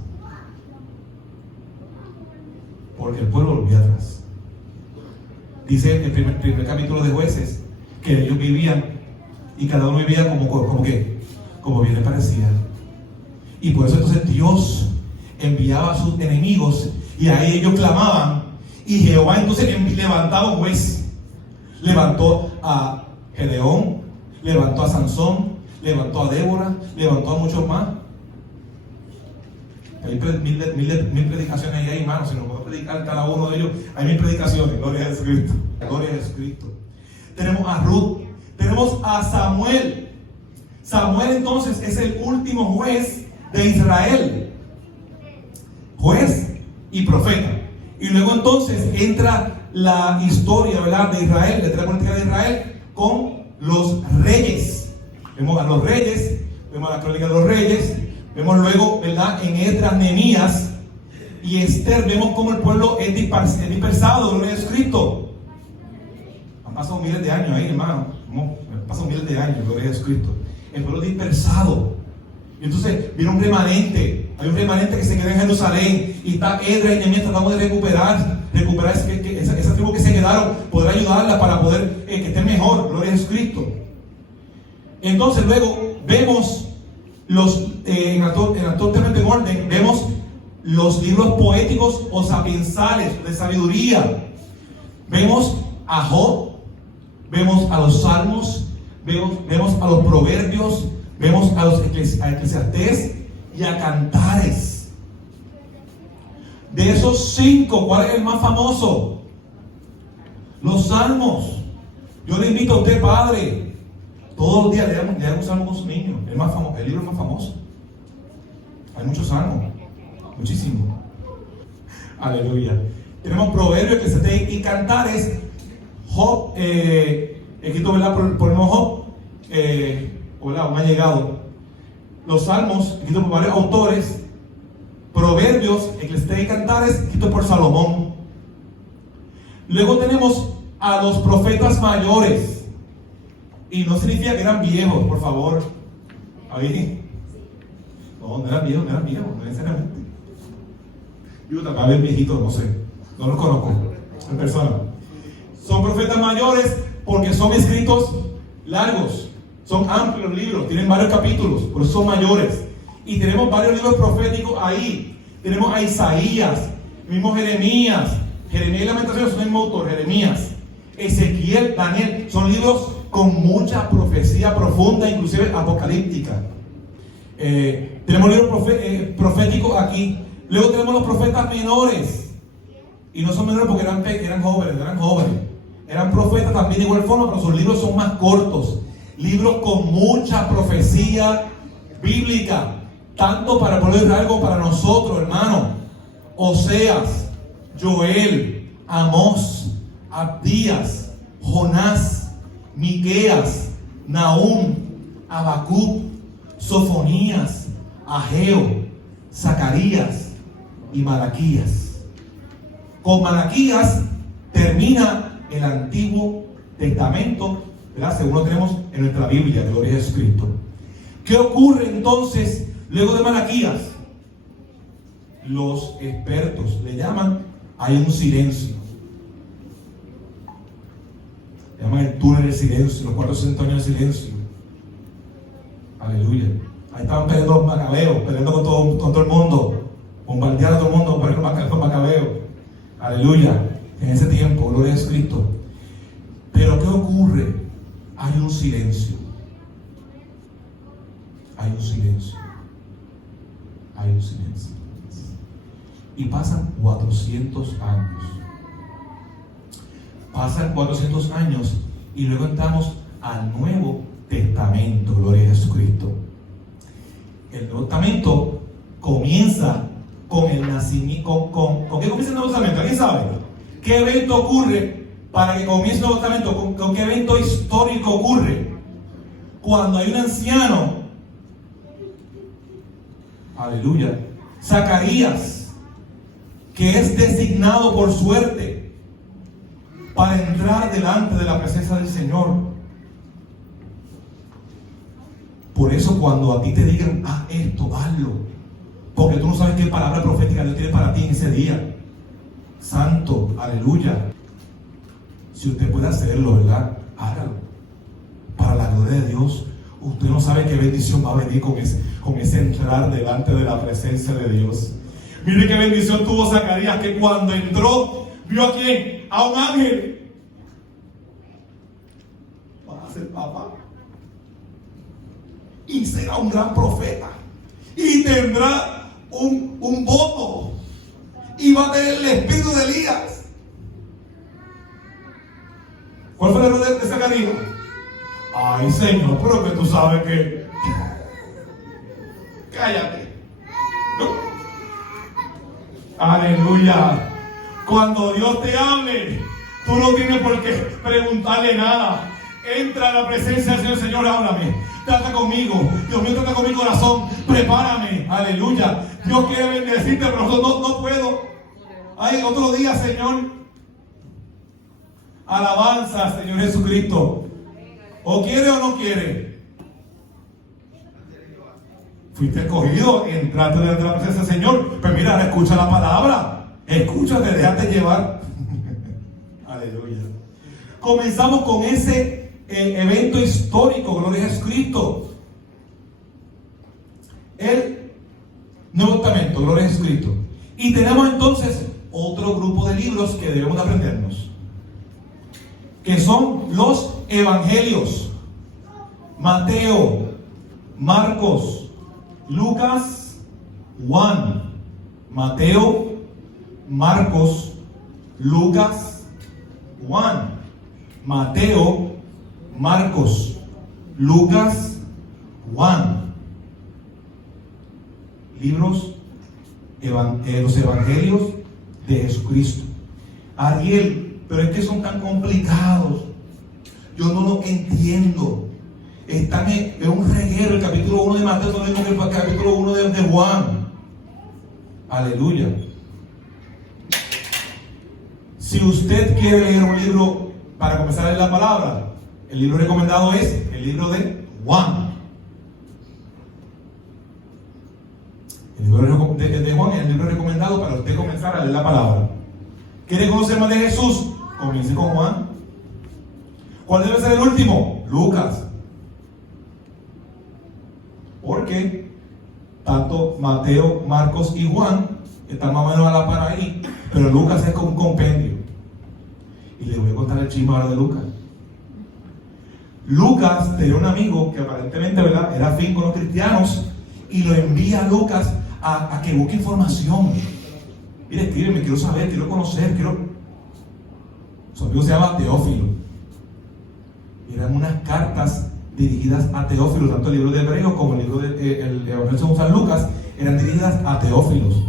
Dice el primer capítulo de Jueces que ellos vivían y cada uno vivía como bien le parecía. Y por eso entonces Dios enviaba a sus enemigos y ahí ellos clamaban. Y Jehová entonces levantaba un juez. Levantó a Gedeón, levantó a Sansón, levantó a Débora, levantó a muchos más. Hay mil predicaciones ahí, hermanos. Si nos podemos predicar cada uno de ellos, hay 1000 predicaciones. Gloria a Jesucristo. Gloria a Jesucristo. Tenemos a Ruth, tenemos a Samuel. Samuel entonces es el último juez de Israel. Juez y profeta. Y luego entonces entra la historia, ¿verdad?, de Israel, la historia política de Israel, con los reyes. Vemos a los reyes, vemos la crónica de los reyes, vemos luego, ¿verdad?, en Esdras, Nehemías y Esther, vemos cómo el pueblo es dispersado, gloria a Jesucristo. Han pasado miles de años ahí, hermano. Han pasado miles de años, gloria a Jesucristo. El pueblo dispersado. Y entonces viene un remanente. Hay un remanente que se queda en Jerusalén. Y está Esdras y Nehemías tratando de recuperar esa tribu que se quedaron, poder ayudarla para poder que esté mejor, gloria a Jesucristo. Entonces luego vemos en el Antiguo Testamento en orden, vemos los libros poéticos o sapiensales de sabiduría. Vemos a Job, vemos a los salmos, vemos a los proverbios, vemos a Eclesiastés y a Cantares. De esos 5, ¿cuál es el más famoso? Los salmos. Yo le invito a usted, padre, todos los días leamos un salmo con sus niños. El libro más famoso. Hay muchos salmos, muchísimos. Aleluya. Tenemos proverbios, Eclesiastés y Cantares. Job, escrito, ¿verdad?, por el mismo Job, ¿verdad?, un allegado. los Salmos, escritos por varios autores, Proverbios, Eclesiastés y Cantares, escritos por Salomón. Luego tenemos a los profetas mayores, y no significa que eran viejos, por favor. Ahí. No eran viejos, no necesariamente. Yo tal vez viejitos, no sé, no los conozco en persona. Son profetas mayores porque son escritos largos, son amplios los libros, tienen varios capítulos, por eso son mayores. Y tenemos varios libros proféticos ahí. Tenemos a Isaías, mismo Jeremías y Lamentaciones son el mismo autor, Jeremías, Ezequiel, Daniel, son libros con mucha profecía profunda, inclusive apocalíptica. Tenemos libros proféticos aquí. Luego tenemos los profetas menores, y no son menores porque eran jóvenes, eran profetas también de igual forma, pero sus libros son más cortos, libros con mucha profecía bíblica, tanto para el pueblo de Israel como para nosotros, hermano. Oseas, Joel, Amós, Abdías, Jonás, Miqueas, Nahum, Habacuc, Sofonías, Ageo, Zacarías y Malaquías. Con Malaquías termina el Antiguo Testamento, ¿verdad? Según lo tenemos en nuestra Biblia, gloria a Jesucristo. ¿Qué ocurre entonces luego de Malaquías? Los expertos le llaman, hay un silencio. Le llaman el túnel del silencio, los 400 años de silencio. Aleluya. Ahí estaban peleando los macabeos, peleando con todo el mundo, bombardeando a todo el mundo por los macabeos. Aleluya. En ese tiempo, gloria a Jesucristo. Pero ¿qué ocurre? Hay un silencio. Hay un silencio. Hay un silencio. Y pasan 400 años. Pasan 400 años y luego entramos al Nuevo Testamento, gloria a Jesucristo. El Nuevo Testamento comienza con el nacimiento. ¿Con qué comienza el Nuevo Testamento? ¿Alguien sabe? ¿Qué evento ocurre para que comience el Nuevo Testamento? ¿Con qué evento histórico ocurre? Cuando hay un anciano, aleluya, Zacarías, que es designado por suerte para entrar delante de la presencia del Señor. Por eso cuando a ti te digan, haz esto, hazlo, porque tú no sabes qué palabra profética Dios tiene para ti en ese día. Santo, aleluya. Si usted puede hacerlo, ¿verdad? Hágalo. Para la gloria de Dios. Usted no sabe qué bendición va a venir con ese entrar delante de la presencia de Dios. Mire qué bendición tuvo Zacarías, que cuando entró, ¿vio a quién? A un ángel. Va a ser papá. Y será un gran profeta. Y tendrá un voto. Y va a tener el espíritu de Elías. ¿Cuál fue el error de Zacarías? Ay, Señor, pero que tú sabes que... Cállate. ¿No? Aleluya. Cuando Dios te hable, tú no tienes por qué preguntarle nada. Entra a la presencia del Señor. Señor, háblame. Trata conmigo. Dios mío, trata con mi corazón. Prepárame. Aleluya. Dios quiere bendecirte, pero no puedo. Ay, otro día, Señor. Alabanza, Señor Jesucristo. ¿O quiere o no quiere? Fuiste escogido, entraste delante de la presencia del Señor. Pues mira, ahora escucha la palabra. Escúchate, déjate llevar. Aleluya. Comenzamos con ese evento histórico, gloria a Jesucristo. El Nuevo Testamento, gloria a Jesucristo. Y tenemos entonces otro grupo de libros que debemos aprendernos, que son los evangelios: Mateo, Marcos, Lucas, Juan. Mateo, Marcos, Lucas, Juan. Mateo, Marcos, Lucas, Juan. Libros, los evangelios de Jesucristo. Ariel, pero es que son tan complicados. Yo no lo entiendo. Están en un reguero, el capítulo 1 de Mateo, no es el capítulo 1 de Juan. Aleluya. Si usted quiere leer un libro para comenzar a leer la palabra, el libro recomendado es el libro de Juan. El libro de Juan es el libro recomendado para usted comenzar a leer la palabra. ¿Quiere conocer más de Jesús? Comience con Juan. ¿Cuál debe ser el último? Lucas. Porque tanto Mateo, Marcos y Juan están más o menos a la par ahí, pero Lucas es como un compendio. Y les voy a contar el chisme ahora de Lucas. Lucas tenía un amigo que aparentemente, ¿verdad?, era afín con los cristianos y lo envía a Lucas a que busque información. Mire, escríbeme, quiero saber, quiero conocer, Su amigo se llama Teófilo. Eran unas cartas dirigidas a Teófilo, tanto el libro de Hebreos como el libro del Evangelio según San Lucas eran dirigidas a Teófilos.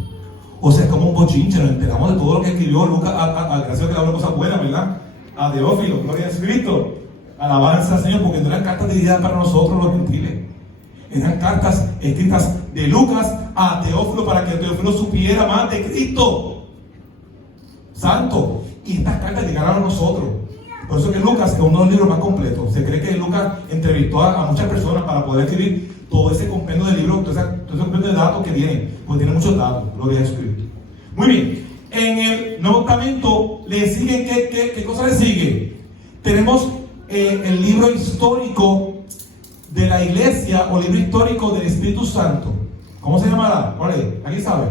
O sea, es como un bochinche, nos enteramos de todo lo que escribió Lucas, gracias a que le habló cosas buenas, ¿verdad? A Teófilo, gloria a Cristo, alabanza al Señor, porque no eran cartas dirigidas para nosotros los gentiles, eran cartas escritas de Lucas a Teófilo para que Teófilo supiera más de Cristo Santo, y estas cartas llegaron a nosotros. Por eso que Lucas es uno de los libros más completos. Se cree que Lucas entrevistó a muchas personas para poder escribir todo ese compendio de libros, todo ese compendio de datos que tiene, pues tiene muchos datos, gloria a Jesucristo. Muy bien, en el Nuevo Testamento le siguen, ¿qué cosa le sigue? Tenemos el libro histórico de la iglesia o libro histórico del Espíritu Santo. ¿Cómo se llamará? ¿Cuál es? ¿Alguien sabe?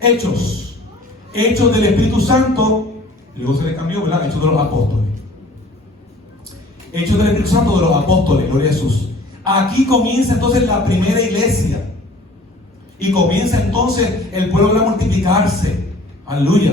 Hechos. Hechos del Espíritu Santo. Luego se le cambió, ¿verdad? Hechos de los apóstoles. Hechos del Espíritu Santo de los apóstoles, gloria a Jesús. Aquí comienza entonces la primera iglesia. Y comienza entonces el pueblo a multiplicarse. Aleluya.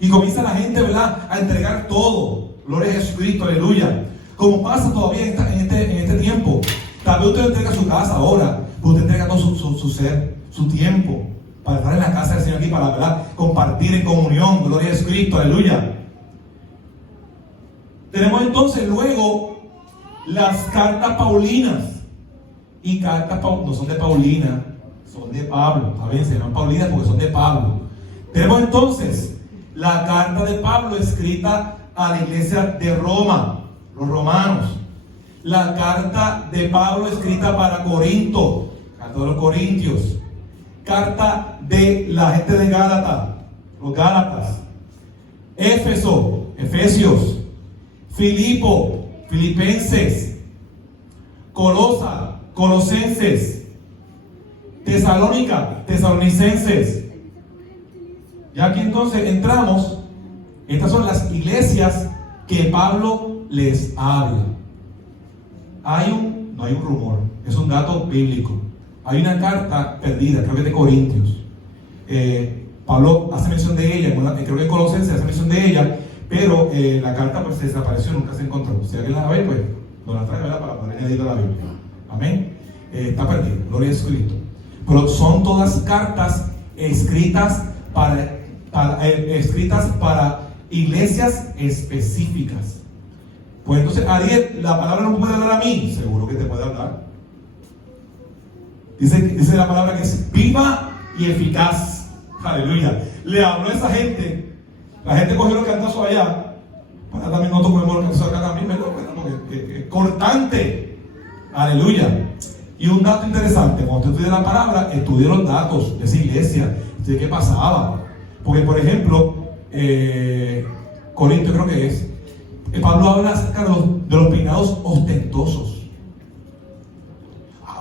Y comienza la gente, ¿verdad?, a entregar todo. Gloria a Jesucristo, aleluya. Como pasa todavía en este tiempo. Tal vez usted entrega su casa ahora. Usted entrega todo su ser, su tiempo, para estar en la casa del Señor aquí, para, ¿verdad?, compartir en comunión. Gloria a Jesucristo, aleluya. Tenemos entonces luego las cartas paulinas. Y cartas no son de Paulina, son de Pablo. Está bien, se llaman Paulinas porque son de Pablo. Tenemos entonces la carta de Pablo escrita a la iglesia de Roma, los romanos. La carta de Pablo escrita para Corinto, carta de los Corintios. Carta de la gente de Gálatas, los Gálatas. Éfeso, Efesios. Filipo, Filipenses. Colosa, Colosenses. Tesalónica, Tesalonicenses. Ya aquí entonces entramos. Estas son las iglesias que Pablo les habla. No hay un rumor, es un dato bíblico. Hay una carta perdida, creo que de Corintios. Pablo hace mención de ella, creo que en Colosenses hace mención de ella, pero la carta pues se desapareció, nunca se encontró. Si alguien la ve, pues nos la trae, ¿verdad?, para poder añadirla a la Biblia. Amén. Está perdida, gloria a Jesucristo. Pero son todas cartas escritas para iglesias específicas. Pues entonces, Ariel, la palabra no puede hablar a mí. Seguro que te puede hablar. Dice la palabra que es viva y eficaz. Aleluya. Le habló a esa gente. La gente cogió los cantazos allá. Para también nosotros cogemos los cantazos acá también, ¿verdad? Porque es cortante. Aleluya. Y un dato interesante, cuando usted estudia la palabra, estudie los datos de esa iglesia, de qué pasaba. Porque, por ejemplo, Corinto creo que es, Pablo habla acerca de los peinados ostentosos.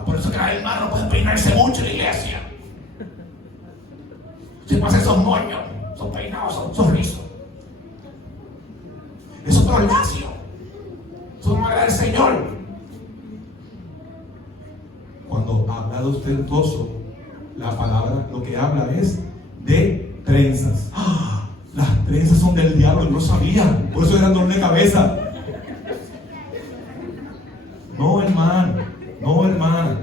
Por eso que el hermano no puede peinarse mucho en la iglesia. Si pasa esos moños, son peinados, son rizos. Eso es prolacio. Eso no agrada al Señor. Cuando habla de ostentoso, la palabra lo que habla es de trenzas. ¡Ah! Las trenzas son del diablo, yo no sabía. Por eso eran dolor de cabeza. No, hermano. No, hermana.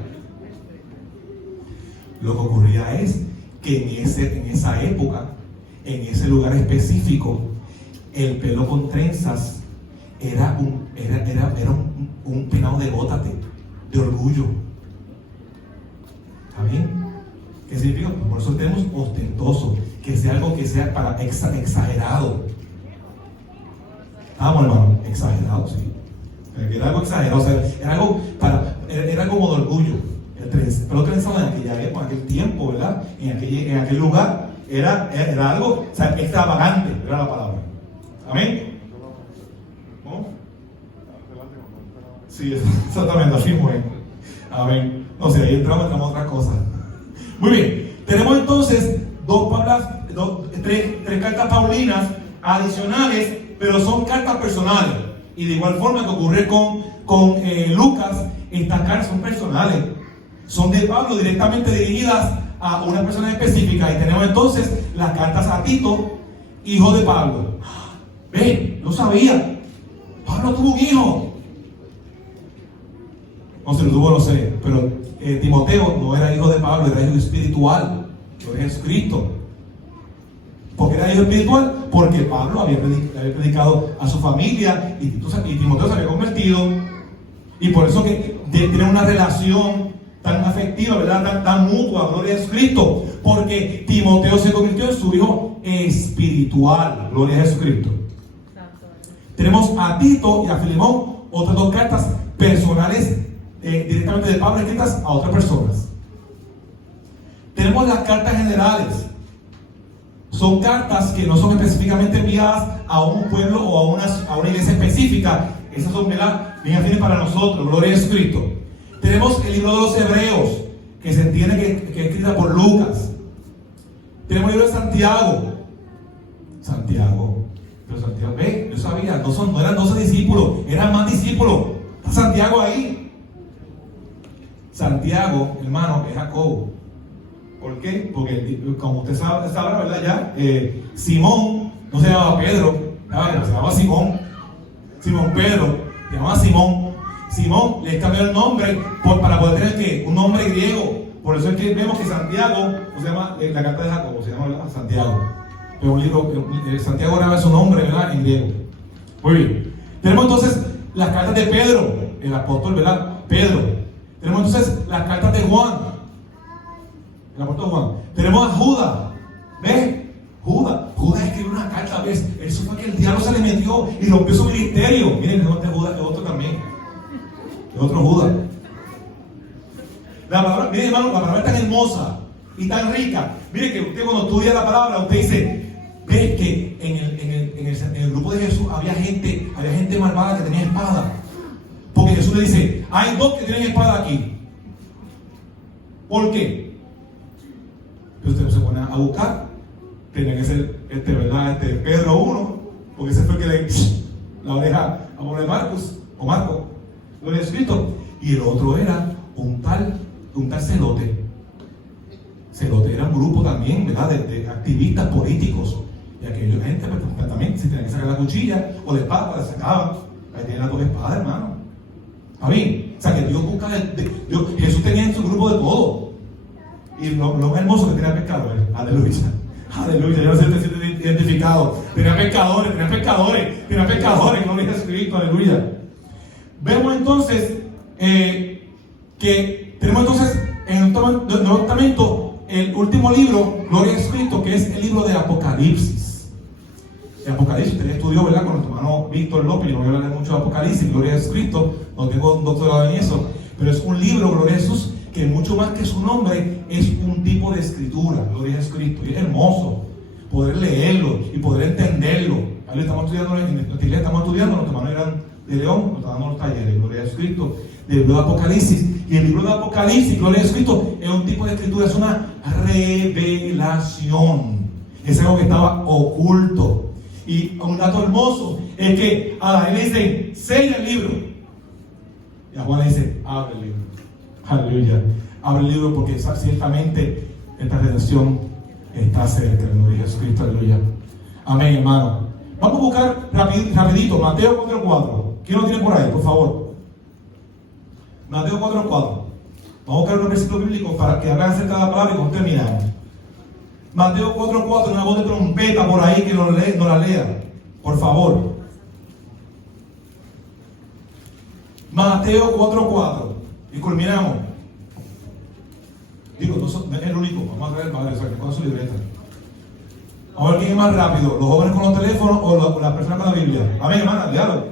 Lo que ocurría es que en esa época, en ese lugar específico, el pelo con trenzas era un peinado de gótate, de orgullo. ¿Está bien? ¿Qué significa? Por eso tenemos ostentoso, que sea algo que sea para exagerado. Vamos, hermano, exagerado, sí. Era algo exagerado, o sea, era algo como de orgullo. Pero trenzado en aquella época, en aquel tiempo, ¿verdad? En aquel lugar, era algo, o sea, extravagante, era la palabra. Amén. ¿Cómo? Sí, exactamente, así fue. Amén. No sé, ahí entramos a otras cosas. Muy bien, tenemos entonces tres cartas paulinas adicionales, pero son cartas personales. Y de igual forma que ocurre con Lucas, estas cartas son personales. Son de Pablo, directamente dirigidas a una persona específica. Y tenemos entonces las cartas a Tito, hijo de Pablo. Ve, no sabía. Pablo tuvo un hijo. No se lo tuvo, no sé, pero Timoteo no era hijo de Pablo, era hijo espiritual, era Jesucristo. ¿Por qué era hijo espiritual? Porque Pablo había predicado a su familia y Timoteo se había convertido, y por eso que tienen una relación tan afectiva, ¿verdad? Tan mutua, gloria a Jesucristo, porque Timoteo se convirtió en su hijo espiritual, gloria a Jesucristo. Tenemos a Tito y a Filemón, otras dos cartas personales directamente de Pablo escritas a otras personas. Tenemos las cartas generales. Son cartas que no son específicamente enviadas a un pueblo o a una iglesia específica. Esas son, ¿verdad?, bien afines para nosotros, gloria a Jesucristo. Tenemos el libro de los Hebreos, que se entiende que es escrita por Lucas. Tenemos el libro de Santiago. Pero Santiago, ve, yo sabía, no eran 12 discípulos, eran más discípulos. Está Santiago ahí. Santiago, hermano, es Jacobo. ¿Por qué? Porque, como usted sabrá, ¿verdad? Ya, Simón no se llamaba Pedro, se llamaba Simón. Simón Pedro, se llamaba Simón. Simón le cambió el nombre para poder tener ¿qué? Un nombre griego. Por eso es que vemos que Santiago, no se llama, la carta de Jacobo, se llama, ¿verdad?, Santiago. Pero un libro, Santiago graba su nombre, ¿verdad?, en griego. Muy bien. Tenemos entonces las cartas de Pedro, el apóstol, ¿verdad?, Pedro. Tenemos entonces las cartas de Juan, el apóstol Juan. Tenemos a Judas. ¿Ves? Judas escribió una carta, ¿ves? Eso fue que el diablo se le metió y rompió su ministerio. Miren, no es Judas, es otro también. Es otro Judas. La palabra, miren, hermano, la palabra es tan hermosa y tan rica. Mire que usted cuando estudia la palabra, usted dice, ve que en el grupo de Jesús había gente malvada que tenía espada. Porque Jesús le dice, hay dos que tienen espada aquí. ¿Por qué? Entonces usted se pone a buscar. Tenía que ser ¿verdad? Pedro 1, porque ese fue el que le la oreja a pobre Marcos o Marco, gloria a Jesucristo. Y el otro era un tal Celote. Celote era un grupo también, ¿verdad?, de activistas políticos. Y aquella gente pues, también se tenían que sacar la cuchilla o la espada, la sacaban. Ahí tenían las dos espadas, hermano. ¿Está bien? O sea que Dios busca, Jesús tenía en su grupo de todo. Y lo hermoso que tenía pescadores. Aleluya. Aleluya. Yo no sé si te sientes identificado. Tenía pescadores, gloria a Jesucristo, aleluya. Vemos entonces que tenemos entonces en el Nuevo Testamento el último libro, gloria a Jesucristo, que es el libro de Apocalipsis. El Apocalipsis, usted estudió, ¿verdad?, con nuestro hermano Víctor López. Yo no voy a hablar mucho de Apocalipsis, gloria a Jesucristo. No tengo un doctorado en eso, pero es un libro, gloria a Jesús, que mucho más que su nombre es un tipo de escritura, gloria a Jesucristo. Y es hermoso poder leerlo y poder entenderlo. Ahí estamos estudiando, en nuestra iglesia estamos estudiando, nuestros hermanos eran de León, nos están dando los talleres, gloria a Jesucristo, del libro de Apocalipsis. Y el libro de Apocalipsis, gloria a Jesucristo, es un tipo de escritura, es una revelación. Es algo que estaba oculto. Y un dato hermoso es que a Daniel le dicen, sella el libro. Y a Juan le dice, abre el libro. Aleluya. Abre el libro porque ciertamente esta redención está cerca. Gloria a Jesucristo, aleluya. Amén, hermano. Vamos a buscar rapidito Mateo 4:4. ¿Quién lo tiene por ahí, por favor? Mateo 4:4. Vamos a buscar unos versículos bíblicos para que hablen acerca de la palabra y con terminamos. Mateo 4:4, una voz de trompeta por ahí que nos la lea, por favor. Mateo 4:4. Y culminamos. Digo, no es el único. Vamos a traer el padre, o sea, que con su libreta. Vamos a ver quién es más rápido, los jóvenes con los teléfonos o las personas con la Biblia. Amén, hermana, diálogo.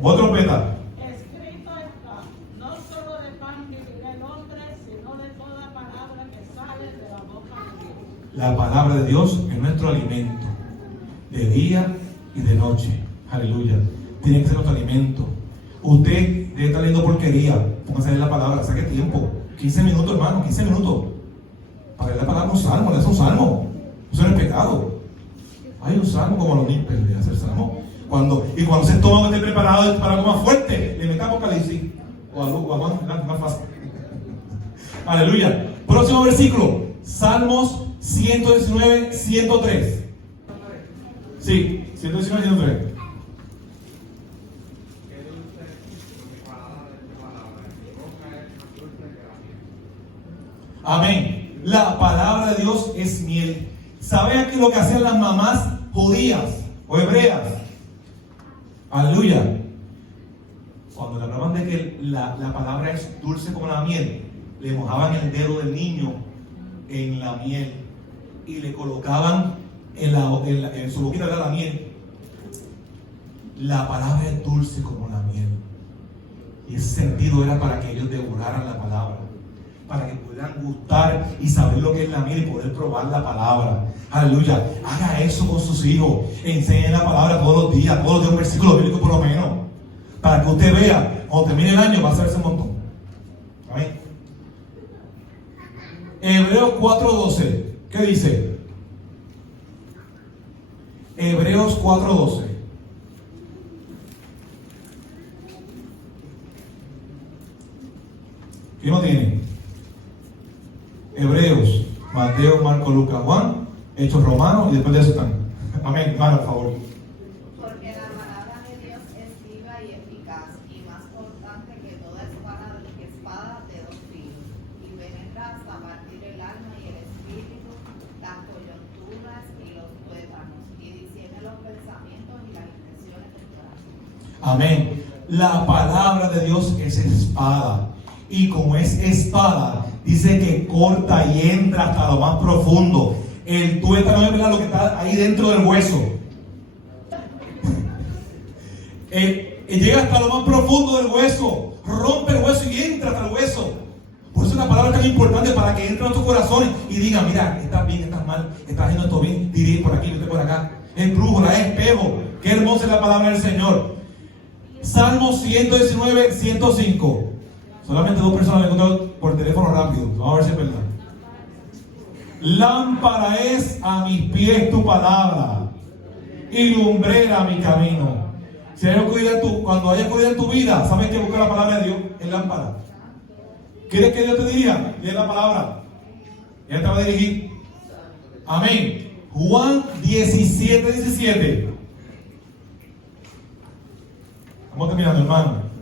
Vos trompeta. Escrito está, no solo de pan vivirá el hombre, sino de toda palabra que sale de la boca de Dios. La palabra de Dios es nuestro alimento, de día y de noche. Aleluya. Tiene que ser nuestro alimento. Usted debe estar leyendo porquería. Póngase a leer la palabra, saque tiempo. 15 minutos, hermano, 15 minutos. Para leer la palabra, un salmo, le hace un salmo. Eso no es pecado. Hay un salmo como los niños, le hace el salmo. Cuando ese estómago esté preparado para algo más fuerte, le meta Apocalipsis. O algo más fácil. Aleluya. Próximo versículo. Salmos 119, 103. Sí, 119, 103. Amén. La palabra de Dios es miel. ¿Saben aquí lo que hacían las mamás judías o hebreas? Aleluya. Cuando le hablaban de que la palabra es dulce como la miel, le mojaban el dedo del niño en la miel y le colocaban en su boquita la miel. La palabra es dulce como la miel. Y ese sentido era para que ellos devoraran la palabra, para que pudieran gustar y saber lo que es la miel y poder probar la palabra. Aleluya. Haga eso con sus hijos. Enseñen la palabra todos los días un versículo bíblico por lo menos. Para que usted vea, cuando termine el año, va a saberse un montón. Amén. Hebreos 4:12. ¿Qué dice? Hebreos 4:12. ¿Quién lo tiene? Hebreos, Mateo, Marcos, Lucas, Juan, Hechos, Romanos y después de eso están. Amén, hermano, por favor. Porque la palabra de Dios es viva y eficaz y más cortante que toda espada de dos filos y penetra hasta partir el alma y el espíritu, las coyunturas y los tuétanos y discierne los pensamientos y las intenciones del corazón. Amén. La palabra de Dios es espada. Y como es espada, dice que corta y entra hasta lo más profundo. El tuétano es verdad lo que está ahí dentro del hueso. Llega hasta lo más profundo del hueso, rompe el hueso y entra hasta el hueso. Por eso es una palabra tan importante para que entre a tus corazones y diga: mira, estás bien, estás mal, estás haciendo esto bien, dirige por aquí, vete por acá. Es brújula, es espejo. Qué hermosa es la palabra del Señor. Salmo 119, 105. Solamente 2 personas me encontraron por teléfono rápido. Vamos a ver si es verdad. Lámpara es a mis pies tu palabra y lumbrera mi camino. Si hay oscuridad cuando haya oscuridad en tu vida, ¿sabes que buscar la palabra de Dios? Es lámpara. ¿Quieres que Dios te diga? Lee la palabra. Él te va a dirigir. Amén. Juan 17, 17. Vamos terminando, hermano.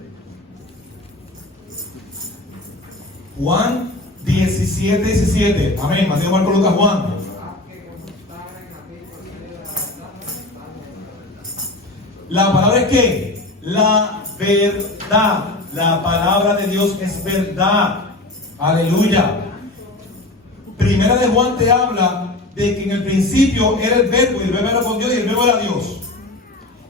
Juan 17, 17. Amén. Mateo, Marcos, Lucas, Juan. La palabra es ¿qué? La verdad. La palabra de Dios es verdad. Aleluya. Primera de Juan te habla de que en el principio era el verbo, y el verbo era con Dios y el verbo era Dios.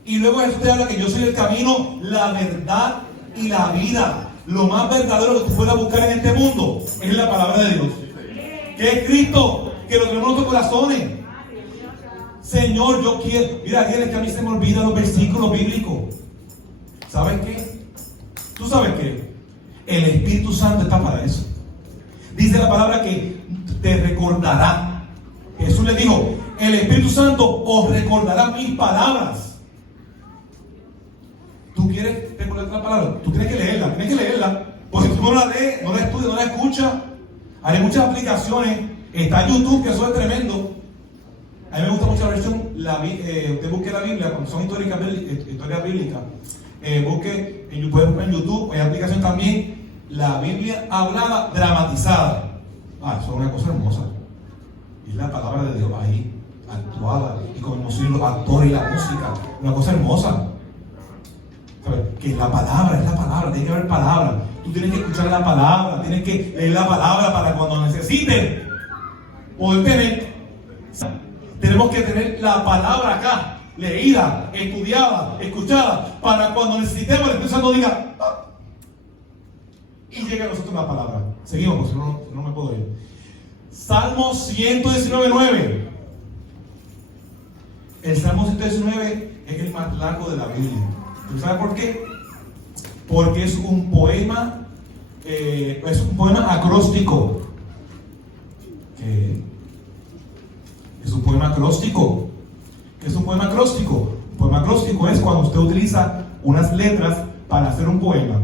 Y luego Jesús te habla que yo soy el camino, la verdad y la vida. Lo más verdadero que tú puedas buscar en este mundo es la palabra de Dios, que es Cristo, que lo tenemos en nuestros corazones. Señor, yo quiero. Mira, es que a mí se me olvidan los versículos bíblicos. ¿Sabes qué? ¿Tú sabes qué? El Espíritu Santo está para eso. Dice la palabra que te recordará. Jesús le dijo: el Espíritu Santo os recordará mis palabras. ¿Tú quieres recordar la palabra? Tú tienes que leerla. Porque si tú no la lees, no la estudias, no la escuchas. Hay muchas aplicaciones. Está YouTube, que eso es tremendo. A mí me gusta mucho la versión. Usted busque la Biblia, cuando son historias bíblicas. Puede buscar en YouTube. Hay aplicación también. La Biblia hablada, dramatizada. Eso es una cosa hermosa. Y la palabra de Dios ahí, actuada. Y con emoción, los actores y la música. Una cosa hermosa. ¿Sabes? Que es la palabra, tiene que haber palabra. Tú tienes que escuchar la palabra, tienes que leer la palabra para cuando necesites poder tener. Tenemos que tener la palabra acá, leída, estudiada, escuchada, para cuando necesitemos el Espíritu Santo diga ¡ah! Y llegue a nosotros la palabra. Seguimos, porque si no me puedo ir. Salmo 119:9. El Salmo 119 es el más largo de la Biblia. ¿Tú sabes por qué? Porque es un poema acróstico. ¿Qué? Es un poema acróstico. ¿Qué es un poema acróstico? Un poema acróstico es cuando usted utiliza unas letras para hacer un poema.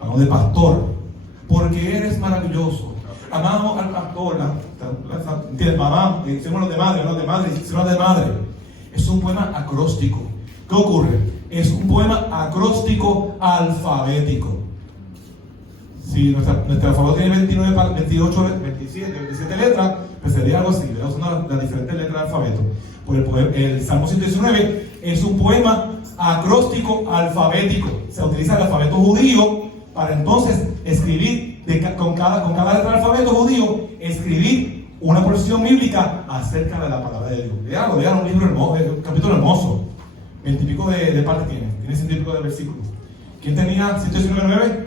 Hablamos de pastor. Porque eres maravilloso. Amamos al pastor. ¿Entiendes? Mamá, hicimos los de madre, hicimos los de madre. Es un poema acróstico. ¿Qué ocurre? Es un poema acróstico alfabético. Si nuestra alfabeto tiene 29, 28, 27 letras, pues sería algo así. Son las diferentes letras del alfabeto. Pues el Salmo 119 es un poema acróstico alfabético. Se utiliza el alfabeto judío para entonces escribir con cada letra del alfabeto judío, escribir una porción bíblica acerca de la palabra de Dios. Lean un libro hermoso, un capítulo hermoso. 20 y pico de parte tiene 100 y pico de versículos. ¿Quién tenía 119:9?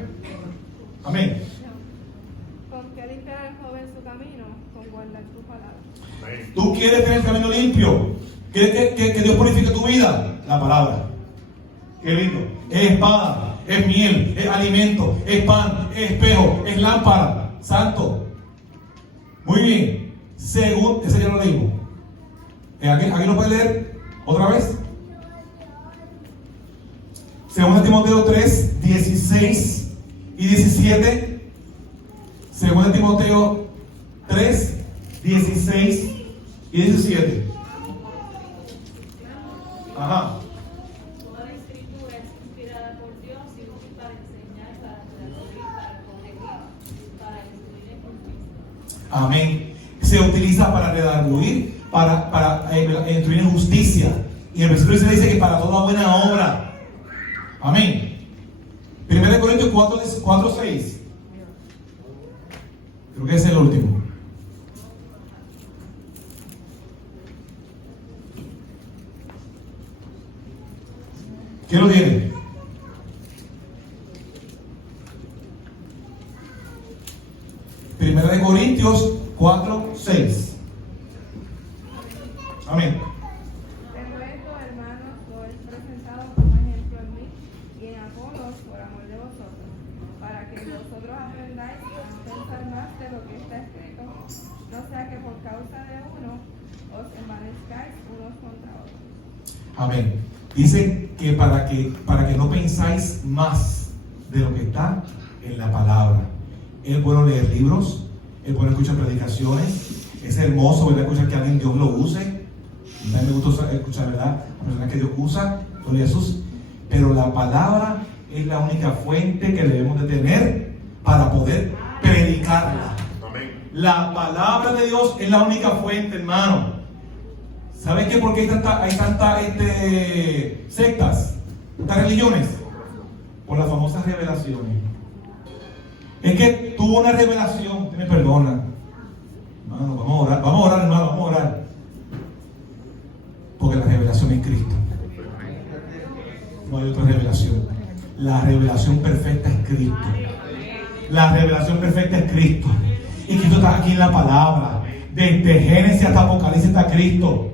Amén. ¿Con qué limpiará el joven su camino? Con guardar tu palabra. ¿Tú quieres tener el camino limpio? ¿Quieres que Dios purifique tu vida? La palabra. Qué lindo. Es espada, es miel, es alimento, es pan, es espejo, es lámpara. Santo. Muy bien. Según, ese ya lo leímos. ¿Aquí lo puede leer otra vez? Según Timoteo 3, 16 y 17. Según Timoteo 3, 16 y 17. Ajá. Toda la escritura es inspirada por Dios y útil para enseñar, para corregir, para corregir, para instruir en justicia. Amén. Se utiliza para redarguir, para instruir en justicia. Y el versículo se dice que para toda buena obra. Amén. 1 Corintios 4:6. Creo que ese es el último. ¿Quién lo tiene? Primera de Corintios 4:6. Amén. Tengo esto, hermanos, lo he presentado como ejemplo en mí y en Apolos por amor de vosotros, para que vosotros aprendáis a pensar más de lo que está escrito, no sea que por causa de uno os envanezcáis unos contra otros. Amén. Dice que para que no pensáis más de lo que está en la palabra. Es bueno leer libros, es bueno escuchar predicaciones, es hermoso, ¿verdad? Escuchar que alguien Dios lo use. A mí me gusta escuchar, ¿verdad? A personas que Dios usa, gloria a Jesús. Pero la palabra es la única fuente que debemos de tener para poder predicarla. Amén. La palabra de Dios es la única fuente, hermano. ¿Sabes qué? ¿Por qué hay tantas sectas, tantas religiones? Por las famosas revelaciones. Es que tuvo una revelación, usted me perdona. Hermano, vamos a orar, hermano, vamos a orar. Porque la revelación es Cristo. No hay otra revelación. La revelación perfecta es Cristo. La revelación perfecta es Cristo. Y Cristo está aquí en la palabra. Desde Génesis hasta Apocalipsis está Cristo.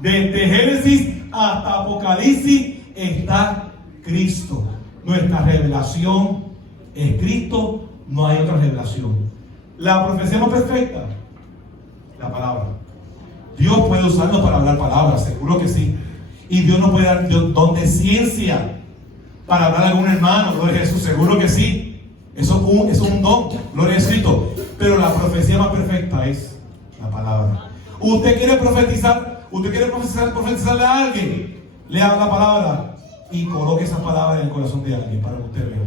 Desde Génesis hasta Apocalipsis está Cristo. Nuestra revelación es Cristo, no hay otra revelación. La profecía más perfecta, la palabra. Dios puede usarnos para hablar palabras, seguro que sí. Y Dios nos puede dar don de ciencia para hablar a algún hermano, gloria a Jesús, seguro que sí. Eso es un don, gloria a Cristo. Pero la profecía más perfecta es la palabra. Usted quiere profetizarle a alguien, lea la palabra y coloque esa palabra en el corazón de alguien para que usted vea.